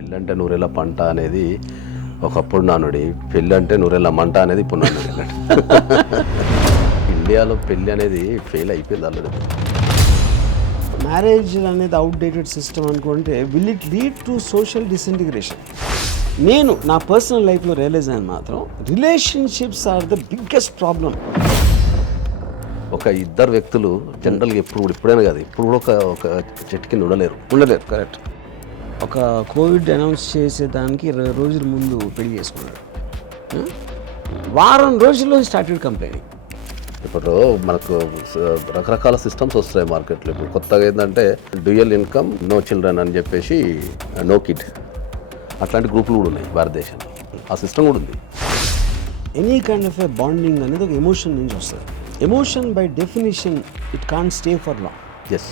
పెళ్ళంటే నూరేళ్ళ పంట అనేది ఒకప్పుడు నానుడి, పెళ్ళి అంటే నూరేళ్ళ మంట అనేది ఇప్పుడు నానుడి. ఇండియాలో పెళ్ళి అనేది ఫెయిల్ అయిపోయింది ఆల్రెడీ. మ్యారేజ్ అనేది అవుట్డేటెడ్ సిస్టమ్ అనుకుంటే will it lead to social disintegration. నేను నా పర్సనల్ లైఫ్లో రియలైజ్ అయిన మాత్రం relationships are the biggest problem. ఒక ఇద్దరు వ్యక్తులు జనరల్గా ఇప్పుడైనా కాదు, ఇప్పుడు కూడా ఒక చెట్టు కింద ఉండలేరు. కరెక్ట్. ఒక కోవిడ్ అనౌన్స్ చేసేదానికి 20 రోజుల ముందు పెళ్లి చేసుకున్నాడు. వారం రోజుల్లో స్టార్టెడ్ కంప్లైంట్. ఇప్పుడు మనకు రకరకాల సిస్టమ్స్ వస్తాయి మార్కెట్లో. ఇప్పుడు కొత్తగా ఏంటంటే డ్యూయల్ ఇన్కమ్ నో చిల్డ్రన్ అని చెప్పేసి నో కిడ్, అట్లాంటి గ్రూపులు కూడా ఉన్నాయి భారతదేశంలో. ఆ సిస్టమ్ కూడా ఉంది. Any kind of a bonding అనేది ఒక ఎమోషన్ నుంచి వస్తుంది. Emotion by definition it can't stay for long.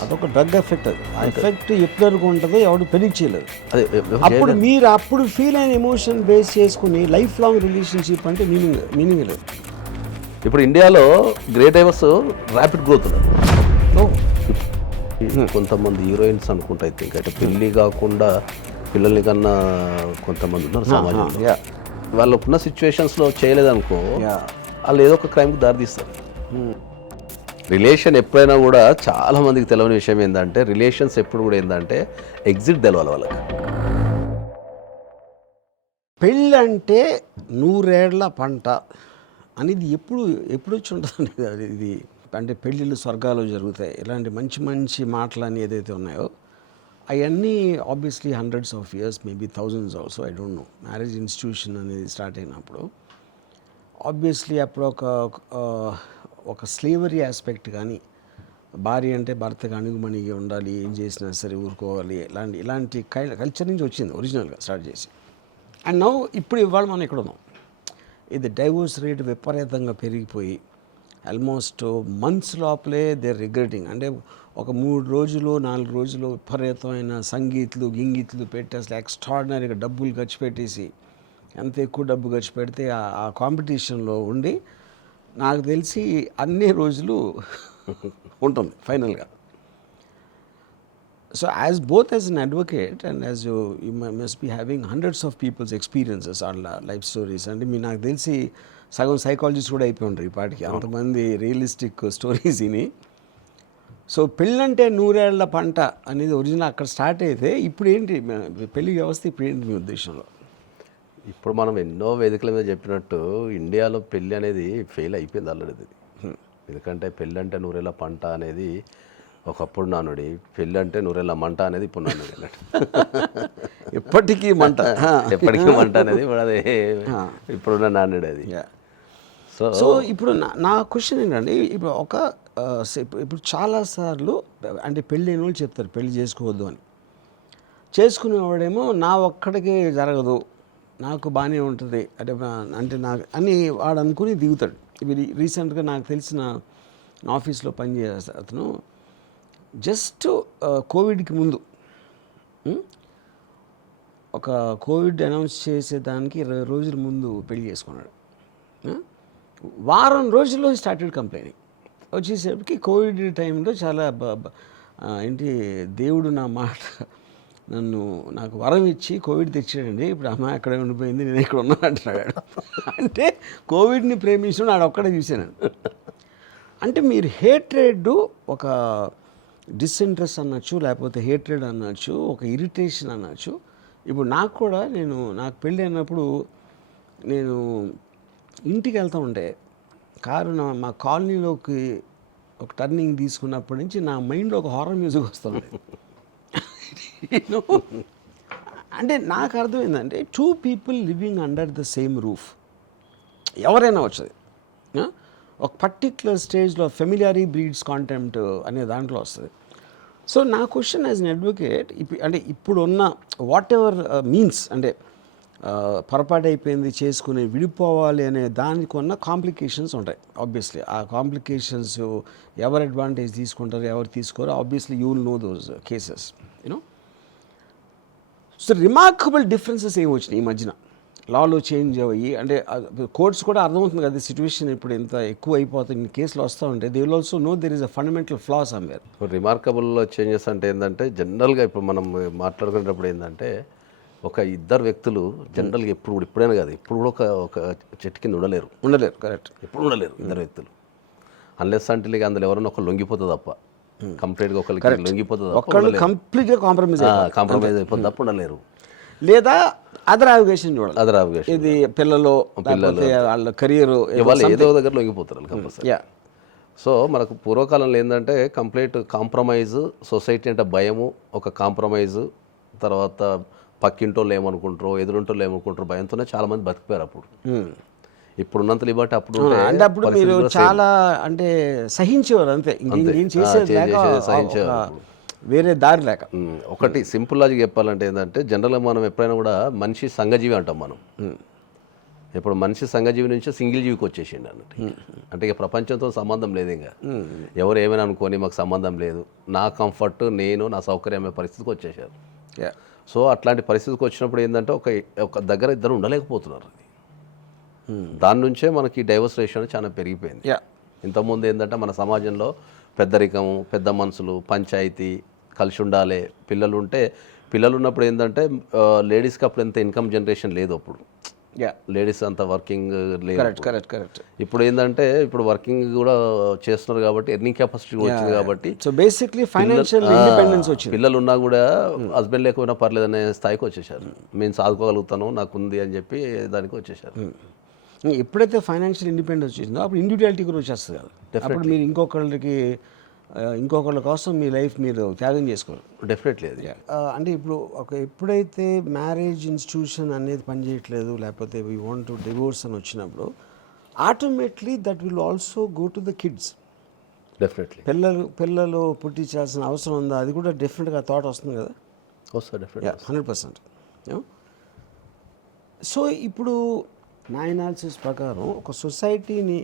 అదొక డ్రగ్ ఎఫెక్ట్. అది ఆ ఎఫెక్ట్ ఎప్పటివరకు ఉంటుందో ఎవడు ప్రెడిక్ట్ చేయలేదు. అప్పుడు మీరు అప్పుడు ఫీల్ అయిన ఎమోషన్ బేస్ చేసుకుని లైఫ్ లాంగ్ రిలేషన్షిప్ అంటే మీనింగ్ లేదు. ఇప్పుడు ఇండియాలో గ్రేట్ డైవర్స్ ర్యాపిడ్ గ్రోత్ ఉన్నది. కొంతమంది హీరోయిన్స్ అనుకుంటా అయితే ఇంకా పెళ్ళి కాకుండా పిల్లల్ని కన్నా కొంతమంది ఉన్నారు సమాజంలో. వాళ్ళకున్న సిచ్యువేషన్స్లో చేయలేదనుకో, వాళ్ళు ఏదో ఒక క్రైమ్కి దారితీస్తారు. రిలేషన్ ఎప్పుడైనా కూడా చాలా మందికి తెలియని విషయం ఏంటంటే, రిలేషన్స్ ఎప్పుడు కూడా ఏంటంటే ఎగ్జిట్ తెలవాలి వాళ్ళకి. పెళ్ళంటే నూరేళ్ల పంట అనేది ఎప్పుడు వచ్చి ఉంటుందండి. ఇది అంటే పెళ్ళిళ్ళు స్వర్గాలు జరుగుతాయి, ఇలాంటి మంచి మంచి మాటలు అని ఏదైతే ఉన్నాయో అవన్నీ obviously hundreds of years, maybe thousands also, I don't know. Marriage institution అనేది స్టార్ట్ అయినప్పుడు ఆబ్వియస్లీ అప్పుడు ఒక స్లేవరీ ఆస్పెక్ట్ కానీ, భార్య అంటే భర్తకు అణుగుమణిగి ఉండాలి, ఏం చేసినా సరే ఊరుకోవాలి, ఇలాంటి కల్చర్ నుంచి వచ్చింది ఒరిజినల్గా స్టార్ట్ చేసి. అండ్ నౌ ఇవాళ మనం ఎక్కడ ఉన్నాం, ఇది డైవోర్స్ రేట్ విపరీతంగా పెరిగిపోయి ఆల్మోస్ట్ మంత్స్ లోపలే దే రిగ్రెటింగ్. అంటే ఒక 3 రోజులు 4 రోజులు విపరీతమైన గింగిత్లు పెట్టి అసలు ఎక్స్ట్రాడినరీగా డబ్బులు ఖర్చు పెట్టేసి, ఎంత ఎక్కువ డబ్బు ఖర్చు పెడితే ఆ కాంపిటీషన్లో ఉండి నాకు తెలిసి అన్ని రోజులు ఉంటుంది ఫైనల్గా. So as both as an advocate and as you must be having hundreds of peoples experiences on life stories. అంటే నాకు తెలిసి సగం సైకాలజిస్ట్ కూడా అయిపోయి ఉంటారు ఈ పాటికి, అంతమంది రియలిస్టిక్ స్టోరీస్ ఇని. సో పెళ్ళంటే నూరేళ్ల పంట అనేది ఒరిజినల్ అక్కడ స్టార్ట్ అయితే, ఇప్పుడు ఏంటి పెళ్లి వ్యవస్థ, ఇప్పుడు ఏంటి మీ ఉద్దేశంలో? ఇప్పుడు మనం ఎన్నో వేదికల మీద చెప్పినట్టు ఇండియాలో పెళ్ళి అనేది ఫెయిల్ అయిపోయింది ఆల్రెడీ. ఎందుకంటే పెళ్ళి అంటే నూరేళ్ళ పంట అనేది ఒకప్పుడు నానుడి, పెళ్ళి అంటే నూరేళ్ళ మంట అనేది ఇప్పుడు నానుడి. ఎప్పటికీ మంట అనేది ఇప్పుడు అది ఇప్పుడున్న నానుడి అది. సో ఇప్పుడు నా క్వశ్చన్ ఏంటంటే, ఇప్పుడు చాలాసార్లు అంటే పెళ్ళైన వాళ్ళు చెప్తారు పెళ్ళి చేసుకోవద్దు అని. చేసుకునేవాడేమో నా ఒక్కడికే జరగదు, నాకు బాగానే ఉంటుంది అంటే నాకు అని వాడు అనుకుని దిగుతాడు. ఇవి రీసెంట్గా నాకు తెలిసిన ఆఫీస్లో పనిచేసే అతను జస్ట్ కోవిడ్కి ముందు ఒక కోవిడ్ అనౌన్స్ చేసేదానికి 20 రోజుల ముందు పెళ్లి చేసుకున్నాడు. వారం రోజుల్లో స్టార్టెడ్ కంప్లైంట్. వచ్చేసరికి కోవిడ్ టైంలో చాలా ఏంటి దేవుడు నా మాట నాకు వరం ఇచ్చి కోవిడ్ తెచ్చాడండి, ఇప్పుడు అమ్మాయి అక్కడే ఉండిపోయింది, నేను ఇక్కడ ఉన్నా అంటున్నాడు. అంటే కోవిడ్ని ప్రేమించడం ఆడ ఒక్కడే చూశాను. అంటే మీరు హేట్రెడ్, ఒక డిస్ఇంట్రెస్ట్ అనొచ్చు, లేకపోతే హేట్రెడ్ అనొచ్చు, ఒక ఇరిటేషన్ అనొచ్చు. ఇప్పుడు నాకు కూడా నాకు పెళ్ళి అయినప్పుడు నేను ఇంటికి వెళ్తూ ఉంటే కారు మా కాలనీలోకి ఒక టర్నింగ్ తీసుకున్నప్పటి నుంచి నా మైండ్లో ఒక హారర్ మ్యూజిక్ వస్తుంది. అంటే నాకు అర్థమైందంటే 2 people living under the same roof, ఎవరైనా వచ్చేది ఒక పర్టిక్యులర్ స్టేజ్లో ఫెమిలియారీ బ్రీడ్స్ కాంటెంప్ట్ అనే దాంట్లో వస్తుంది. సో నా క్వశ్చన్ యాజ్ అన్ అడ్వకేట్, అంటే ఇప్పుడున్న వాట్ ఎవర్ మీన్స్, అంటే పొరపాటు అయిపోయింది చేసుకుని విడిపోవాలి అనే దానికి ఉన్న కాంప్లికేషన్స్ ఉంటాయి. ఆబ్వియస్లీ ఆ కాంప్లికేషన్స్ ఎవరు అడ్వాంటేజ్ తీసుకుంటారు, ఎవరు తీసుకోరు, obviously you will know those cases, you know. So remarkable differences ఏమి వచ్చినాయి ఈ మధ్యన లాలో చేంజ్ అయ్యి. అంటే కోర్ట్స్ కూడా అర్థమవుతుంది కదా సిచ్యువేషన్ ఇప్పుడు ఎంత ఎక్కువ అయిపోతుంది, కేసులు వస్తూ ఉంటాయి. They will also know there is a fundamental flaw somewhere. Remarkable changes అంటే ఏంటంటే, జనరల్గా ఇప్పుడు మనం మాట్లాడుకునేటప్పుడు ఏంటంటే, ఒక ఇద్దరు వ్యక్తులు జనరల్గా ఇప్పుడైనా కాదు ఎప్పుడు కూడా ఒక చెట్టు కింద ఉండలేరు. కరెక్ట్. ఎప్పుడు ఉండలేరు ఇద్దరు వ్యక్తులు. అన్లెస్ అంటే అందులో ఎవరైనా ఒకరు లొంగిపోతుంది తప్ప, కంప్లీట్గా ఒకరికి లొంగిపోతుంది తప్ప, ఒకళ్ళు కంప్లీట్గా కాంప్రమైజ్ అయిపోతుంది తప్ప ఉండలేరు. లేదా అదర్ అవగేషన్ చూడాలి. అదర్ అవగేషన్ ఇది పిల్లలు వాళ్ళ కెరియర్ వాళ్ళు ఏదో దగ్గర లొంగిపోతారు కంపల్సరీ. సో మనకు పూర్వకాలంలో ఏంటంటే కంప్లీట్ కాంప్రమైజ్, సొసైటీ అంటే భయము, ఒక కాంప్రమైజ్, తర్వాత పక్కింటోళ్ళు ఏమనుకుంటారో ఎదురుంటోళ్ళు ఏమనుకుంటారో భయంతోనే చాలా మంది బతికిపోయారు అప్పుడు. ఇప్పుడున్నంత లిబర్టీ అప్పుడు అంటే అప్పుడు మీరు చాలా అంటే సహించేవారు అంతే, ఇంకేం చేసేది లేక, వేరే దారి లేక. ఒకటి సింపుల్ లాజిక్ చెప్పాలంటే ఏంటంటే జనరల్గా మనం ఎప్పుడైనా కూడా మనిషి సంఘజీవి అంటాం మనం. ఇప్పుడు మనిషి సంఘజీవి నుంచి సింగిల్ జీవికి వచ్చేసిండు అన్నట్టు. అంటే ఇక ప్రపంచంతో సంబంధం లేదు, ఇంకా ఎవరు ఏమైనా అనుకోని మాకు సంబంధం లేదు, నా కంఫర్ట్ నేను నా సౌకర్యమే పరిస్థితికి వచ్చేసారు. సో అట్లాంటి పరిస్థితికి వచ్చినప్పుడు ఏంటంటే ఒక దగ్గర ఇద్దరు ఉండలేకపోతున్నారు. దాని నుంచే మనకి డైవర్స్ రేషియో చాలా పెరిగిపోయింది. ఇంతకుముందు ఏంటంటే మన సమాజంలో పెద్దరికము, పెద్ద మనుషులు, పంచాయతీ, కలిసి ఉండాలి, పిల్లలు ఉంటే, పిల్లలు ఉన్నప్పుడు ఏంటంటే లేడీస్కి అప్పుడు ఎంత ఇన్కమ్ జనరేషన్ లేదు అప్పుడు. లేడీస్ అంత వర్కింగ్ లేదు. కరెక్ట్. ఇప్పుడు ఏంటంటే ఇప్పుడు వర్కింగ్ కూడా చేస్తున్నారు కాబట్టి ఎర్నింగ్ కెపాసిటీ వచ్చింది కాబట్టి సో బేసిక్లీ ఫైనాన్షియల్ ఇండిపెండెన్స్ వచ్చింది. పిల్లలు ఉన్నా కూడా హస్బెండ్ లేకపోయినా పర్లేదు అనే స్థాయికి వచ్చేసారు. మేము సాదుకోగలుగుతాను, నాకుంది అని చెప్పి దానికి వచ్చేసారు. ఎప్పుడైతే ఫైనాన్షియల్ ఇండిపెండెన్స్ వచ్చిందో అప్పుడు ఇండివిజువాలిటీ కూడా వచ్చేస్తుంది కదా. అప్పుడు మీరు ఇంకొకళ్ళ కోసం మీ లైఫ్ మీరు త్యాగం చేసుకోరు. డెఫినెట్లీ అది. అంటే ఇప్పుడు ఎప్పుడైతే మ్యారేజ్ ఇన్స్టిట్యూషన్ అనేది పనిచేయట్లేదు, లేకపోతే వీ వాంట్ టు డివోర్స్ అని వచ్చినప్పుడు automatically that will also go to the kids. Definitely పిల్లలు పుట్టించాల్సిన అవసరం ఉందా, అది కూడా డెఫినెట్గా థాట్ వస్తుంది కదా. వస్తుంది డెఫినెట్లీ 100%. సో ఇప్పుడు నా అనాలిసిస్ ప్రకారం ఒక సొసైటీని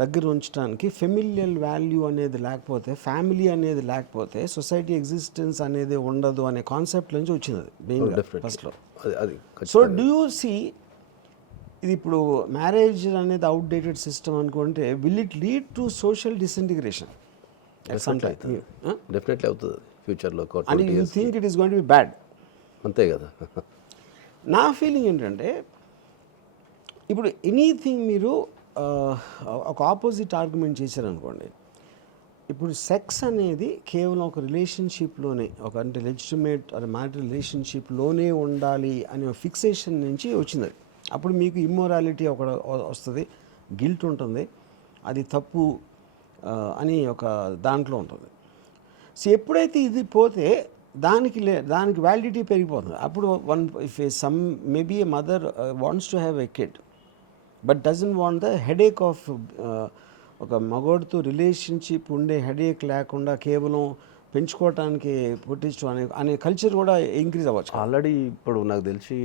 దగ్గర ఉంచడానికి ఫెమిలియల్ వాల్యూ అనేది లేకపోతే, ఫ్యామిలీ అనేది లేకపోతే సొసైటీ ఎగ్జిస్టెన్స్ అనేది ఉండదు అనే కాన్సెప్ట్ నుంచి వచ్చింది మెయిన్గా ఫస్ట్లో. సో డూ యూ సీ ఇది ఇప్పుడు మ్యారేజ్ అనేది అవుట్డేటెడ్ సిస్టమ్ అనుకుంటే will it lead to social disintegration? Definitely అవుతుంది ఫ్యూచర్లో. And you think it is going to be bad? అంతే కదా. నా ఫీలింగ్ ఏంటంటే ఇప్పుడు ఎనీథింగ్ మీరు ఒక ఆపోజిట్ ఆర్గ్యుమెంట్ చేశారనుకోండి, ఇప్పుడు సెక్స్ అనేది కేవలం ఒక రిలేషన్షిప్లోనే, ఒక అంటే లెజిటిమేట్ అదే మ్యారిటల్ రిలేషన్షిప్లోనే ఉండాలి అనే ఫిక్సేషన్ నుంచి వచ్చింది. అప్పుడు మీకు ఇమ్మొరాలిటీ ఒక వస్తుంది, గిల్ట్ ఉంటుంది, అది తప్పు అని ఒక దాంట్లో ఉంటుంది. సో ఎప్పుడైతే ఇది పోతే దానికి వ్యాలిడిటీ పెరిగిపోతుంది. అప్పుడు maybe A mother wants to have a kid but doesn't want the headache of ఒక మగోడితో రిలేషన్షిప్ ఉండే హెడేక్ లేకుండా కేవలం పెంచుకోవటానికి పుట్టించడం అనే కల్చర్ కూడా ఇంక్రీజ్ అవ్వచ్చు. ఆల్రెడీ ఇప్పుడు నాకు తెలిసి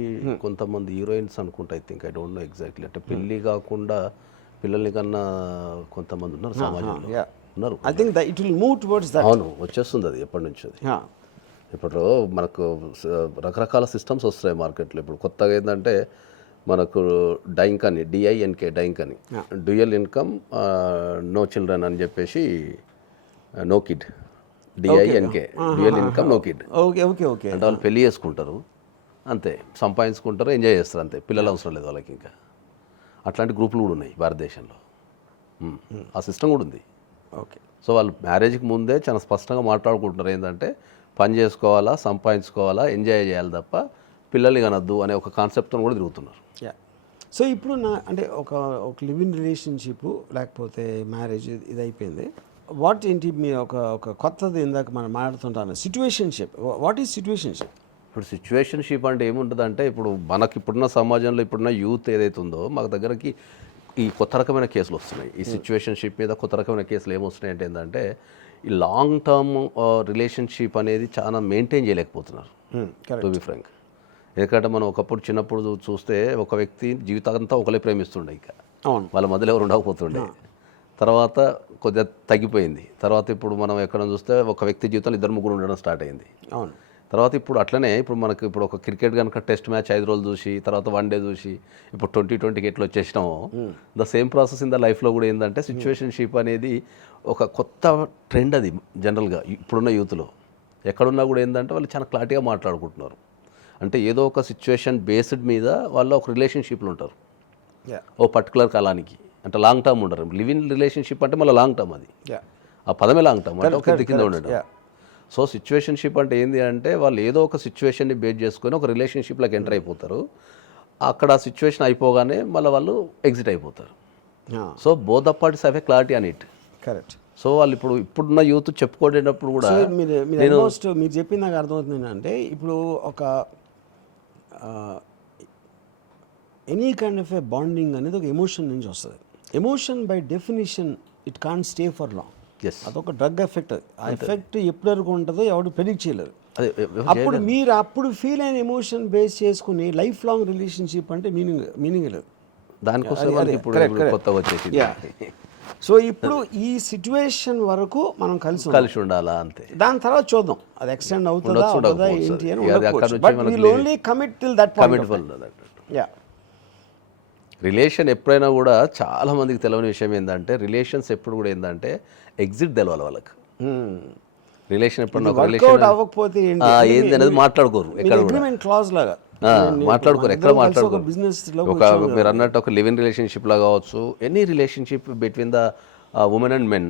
కొంతమంది హీరోయిన్స్ అనుకుంటా, I think, I don't know exactly, అంటే పెళ్ళి కాకుండా పిల్లల్ని కన్నా కొంతమంది ఉన్నారు సమాజంలో, ఉన్నారు. I think it will move towards that. అవును, వచ్చేస్తుంది అది ఎప్పటి నుంచి. అది ఇప్పుడు మనకు రకరకాల సిస్టమ్స్ వస్తాయి మార్కెట్లో. ఇప్పుడు కొత్తగా ఏంటంటే మనకు డైంక్ అని, DINK డైంక్ అని, డ్యూయల్ ఇన్కమ్ నో చిల్డ్రన్ అని చెప్పేసి, no kid, DINK dual income no kid. Okay అంటే వాళ్ళు పెళ్ళి చేసుకుంటారు అంతే, సంపాదించుకుంటారు, ఎంజాయ్ చేస్తారు అంతే, పిల్లలు అవసరం లేదు వాళ్ళకి. ఇంకా అట్లాంటి గ్రూపులు కూడా ఉన్నాయి భారతదేశంలో, ఆ సిస్టమ్ కూడా ఉంది. ఓకే. సో వాళ్ళు మ్యారేజ్కి ముందే చాలా స్పష్టంగా మాట్లాడుకుంటున్నారు ఏంటంటే పని చేసుకోవాలా, సంపాదించుకోవాలా, ఎంజాయ్ చేయాలి తప్ప పిల్లల్ని కనద్దు అనే ఒక కాన్సెప్ట్తో కూడా తిరుగుతున్నారు. సో ఇప్పుడు అంటే ఒక లివ్ ఇన్ రిలేషన్షిప్ లేకపోతే మ్యారేజ్ ఇది అయిపోయింది. వాట్ ఏంటి మీ ఒక కొత్తది ఇందాక మనం మాట్లాడుతుంటాను, సిచ్యువేషన్షిప్. What is situationship? ఇప్పుడు సిచ్యువేషన్షిప్ అంటే ఏముంటుంది అంటే, ఇప్పుడు మనకి ఇప్పుడున్న సమాజంలో ఇప్పుడున్న యూత్ ఏదైతే ఉందో మాకు దగ్గరకి ఈ కొత్త రకమైన కేసులు వస్తున్నాయి. ఈ సిచ్యువేషన్షిప్ మీద కొత్త రకమైన కేసులు ఏమొస్తున్నాయి అంటే ఏంటంటే, ఈ లాంగ్ టర్మ్ రిలేషన్షిప్ అనేది చాలా మెయింటైన్ చేయలేకపోతున్నారు, టు బి ఫ్రాంక్. ఎందుకంటే మనం ఒకప్పుడు చిన్నప్పుడు చూస్తే ఒక వ్యక్తి జీవితాంతా ఒకరే ప్రేమిస్తుండే, ఇంకా వాళ్ళ మధ్యలో ఎవరు ఉండకపోతుండే. తర్వాత కొద్దిగా తగ్గిపోయింది. తర్వాత ఇప్పుడు మనం ఎక్కడ చూస్తే ఒక వ్యక్తి జీవితంలో 2-3 ఉండడం స్టార్ట్ అయింది. అవును. తర్వాత ఇప్పుడు అట్లనే ఇప్పుడు మనకి ఇప్పుడు ఒక క్రికెట్ కనుక టెస్ట్ మ్యాచ్ 5 రోజులు చూసి తర్వాత 1 డే చూసి ఇప్పుడు 2020కి ఎట్లా వచ్చేసినామో, the same process in the లైఫ్లో కూడా ఏంటంటే సిచ్యువేషన్షిప్ అనేది ఒక కొత్త ట్రెండ్. అది జనరల్గా ఇప్పుడున్న యూత్లో ఎక్కడున్నా కూడా ఏంటంటే వాళ్ళు చాలా క్లారిటీగా మాట్లాడుకుంటున్నారు. అంటే ఏదో ఒక సిచ్యువేషన్ బేస్డ్ మీద వాళ్ళు ఒక రిలేషన్షిప్లో ఉంటారు యా ఓ పర్టికులర్ కాలానికి, అంటే లాంగ్ టర్మ్ ఉండరు. లివ్ ఇన్ రిలేషన్షిప్ అంటే మళ్ళీ లాంగ్ టర్మ్, అది యా ఆ పదమే లాంగ్ టర్మ్ అంటే ఒక Correct, కింద correct, ఉండడం. yeah. సో సిచ్యువేషన్షిప్ అంటే ఏంది అంటే వాళ్ళు ఏదో ఒక సిచ్యువేషన్ని బేస్ చేసుకొని ఒక రిలేషన్షిప్లోకి ఎంటర్ అయిపోతారు. అక్కడ ఆ సిచ్యువేషన్ అయిపోగానే మళ్ళీ వాళ్ళు ఎగ్జిట్ అయిపోతారు. So both the parties have a clarity on it. Correct. So వాళ్ళు ఇప్పుడున్న యూత్ చెప్పుకోలేనప్పుడు కూడా మీరు ఆల్మోస్ట్ మీరు చెప్పింది నాకు అర్థమవుతుంది ఏంటంటే ఇప్పుడు ఒక any kind of a bonding అనేది ఒక ఎమోషన్ నుంచి వస్తుంది. Emotion by definition it can't stay for long. Yes, అదొక డ్రగ్ ఎఫెక్ట్. ఆ ఎఫెక్ట్ ఎప్పటి వరకు ఉంటుందో ఎవడు ప్రెడిక్ట్ చేయలేరు. అదే అప్పుడు మీరు అప్పుడు ఫీల్ అయిన ఎమోషన్ బేస్ చేసుకుని లైఫ్ లాంగ్ రిలేషన్షిప్ అంటే మీనింగ్ లేదు. దానికోసం వాళ్ళకి ఇప్పుడు కొత్తగా వచ్చేసి సో ఇప్పుడు ఈ సిచ్యువేషన్ వరకు మనం కలిసి ఉండాలా అంతే. దాని తర్వాత చూద్దాం అది ఎక్స్టెండ్ అవుతుందా అవుతుందా ఏంటి అని అది అక్కడ ఉండకపోవచ్చు. నుంచి బట్ మనకి will only commit till that point. Yeah relation ఎప్పుడైనా కూడా చాలా మందికి తెలియని విషయం ఏంటంటే రిలేషన్స్ ఎప్పుడు కూడా ఏంటంటే ఎగ్జిట్ తెలవాలి వాళ్ళకి. రిలేషన్ ఎప్పుడన్నా ఒక వర్కౌట్ రిలేషన్ అవ్వకపోతే ఏంది అనేది మాట్లాడుకోరు, ఎక్కడ కూడా అగ్రిమెంట్ క్లాజ్ లాగా మాట్లాడుకోరు, ఎక్కడ మాట్లాడుకోరు. బిజినెస్ లో ఒక మీరు అన్నట్టు ఒక లివ్ ఇన్ రిలేషన్షిప్ లా కావచ్చు, any relationship between the women and men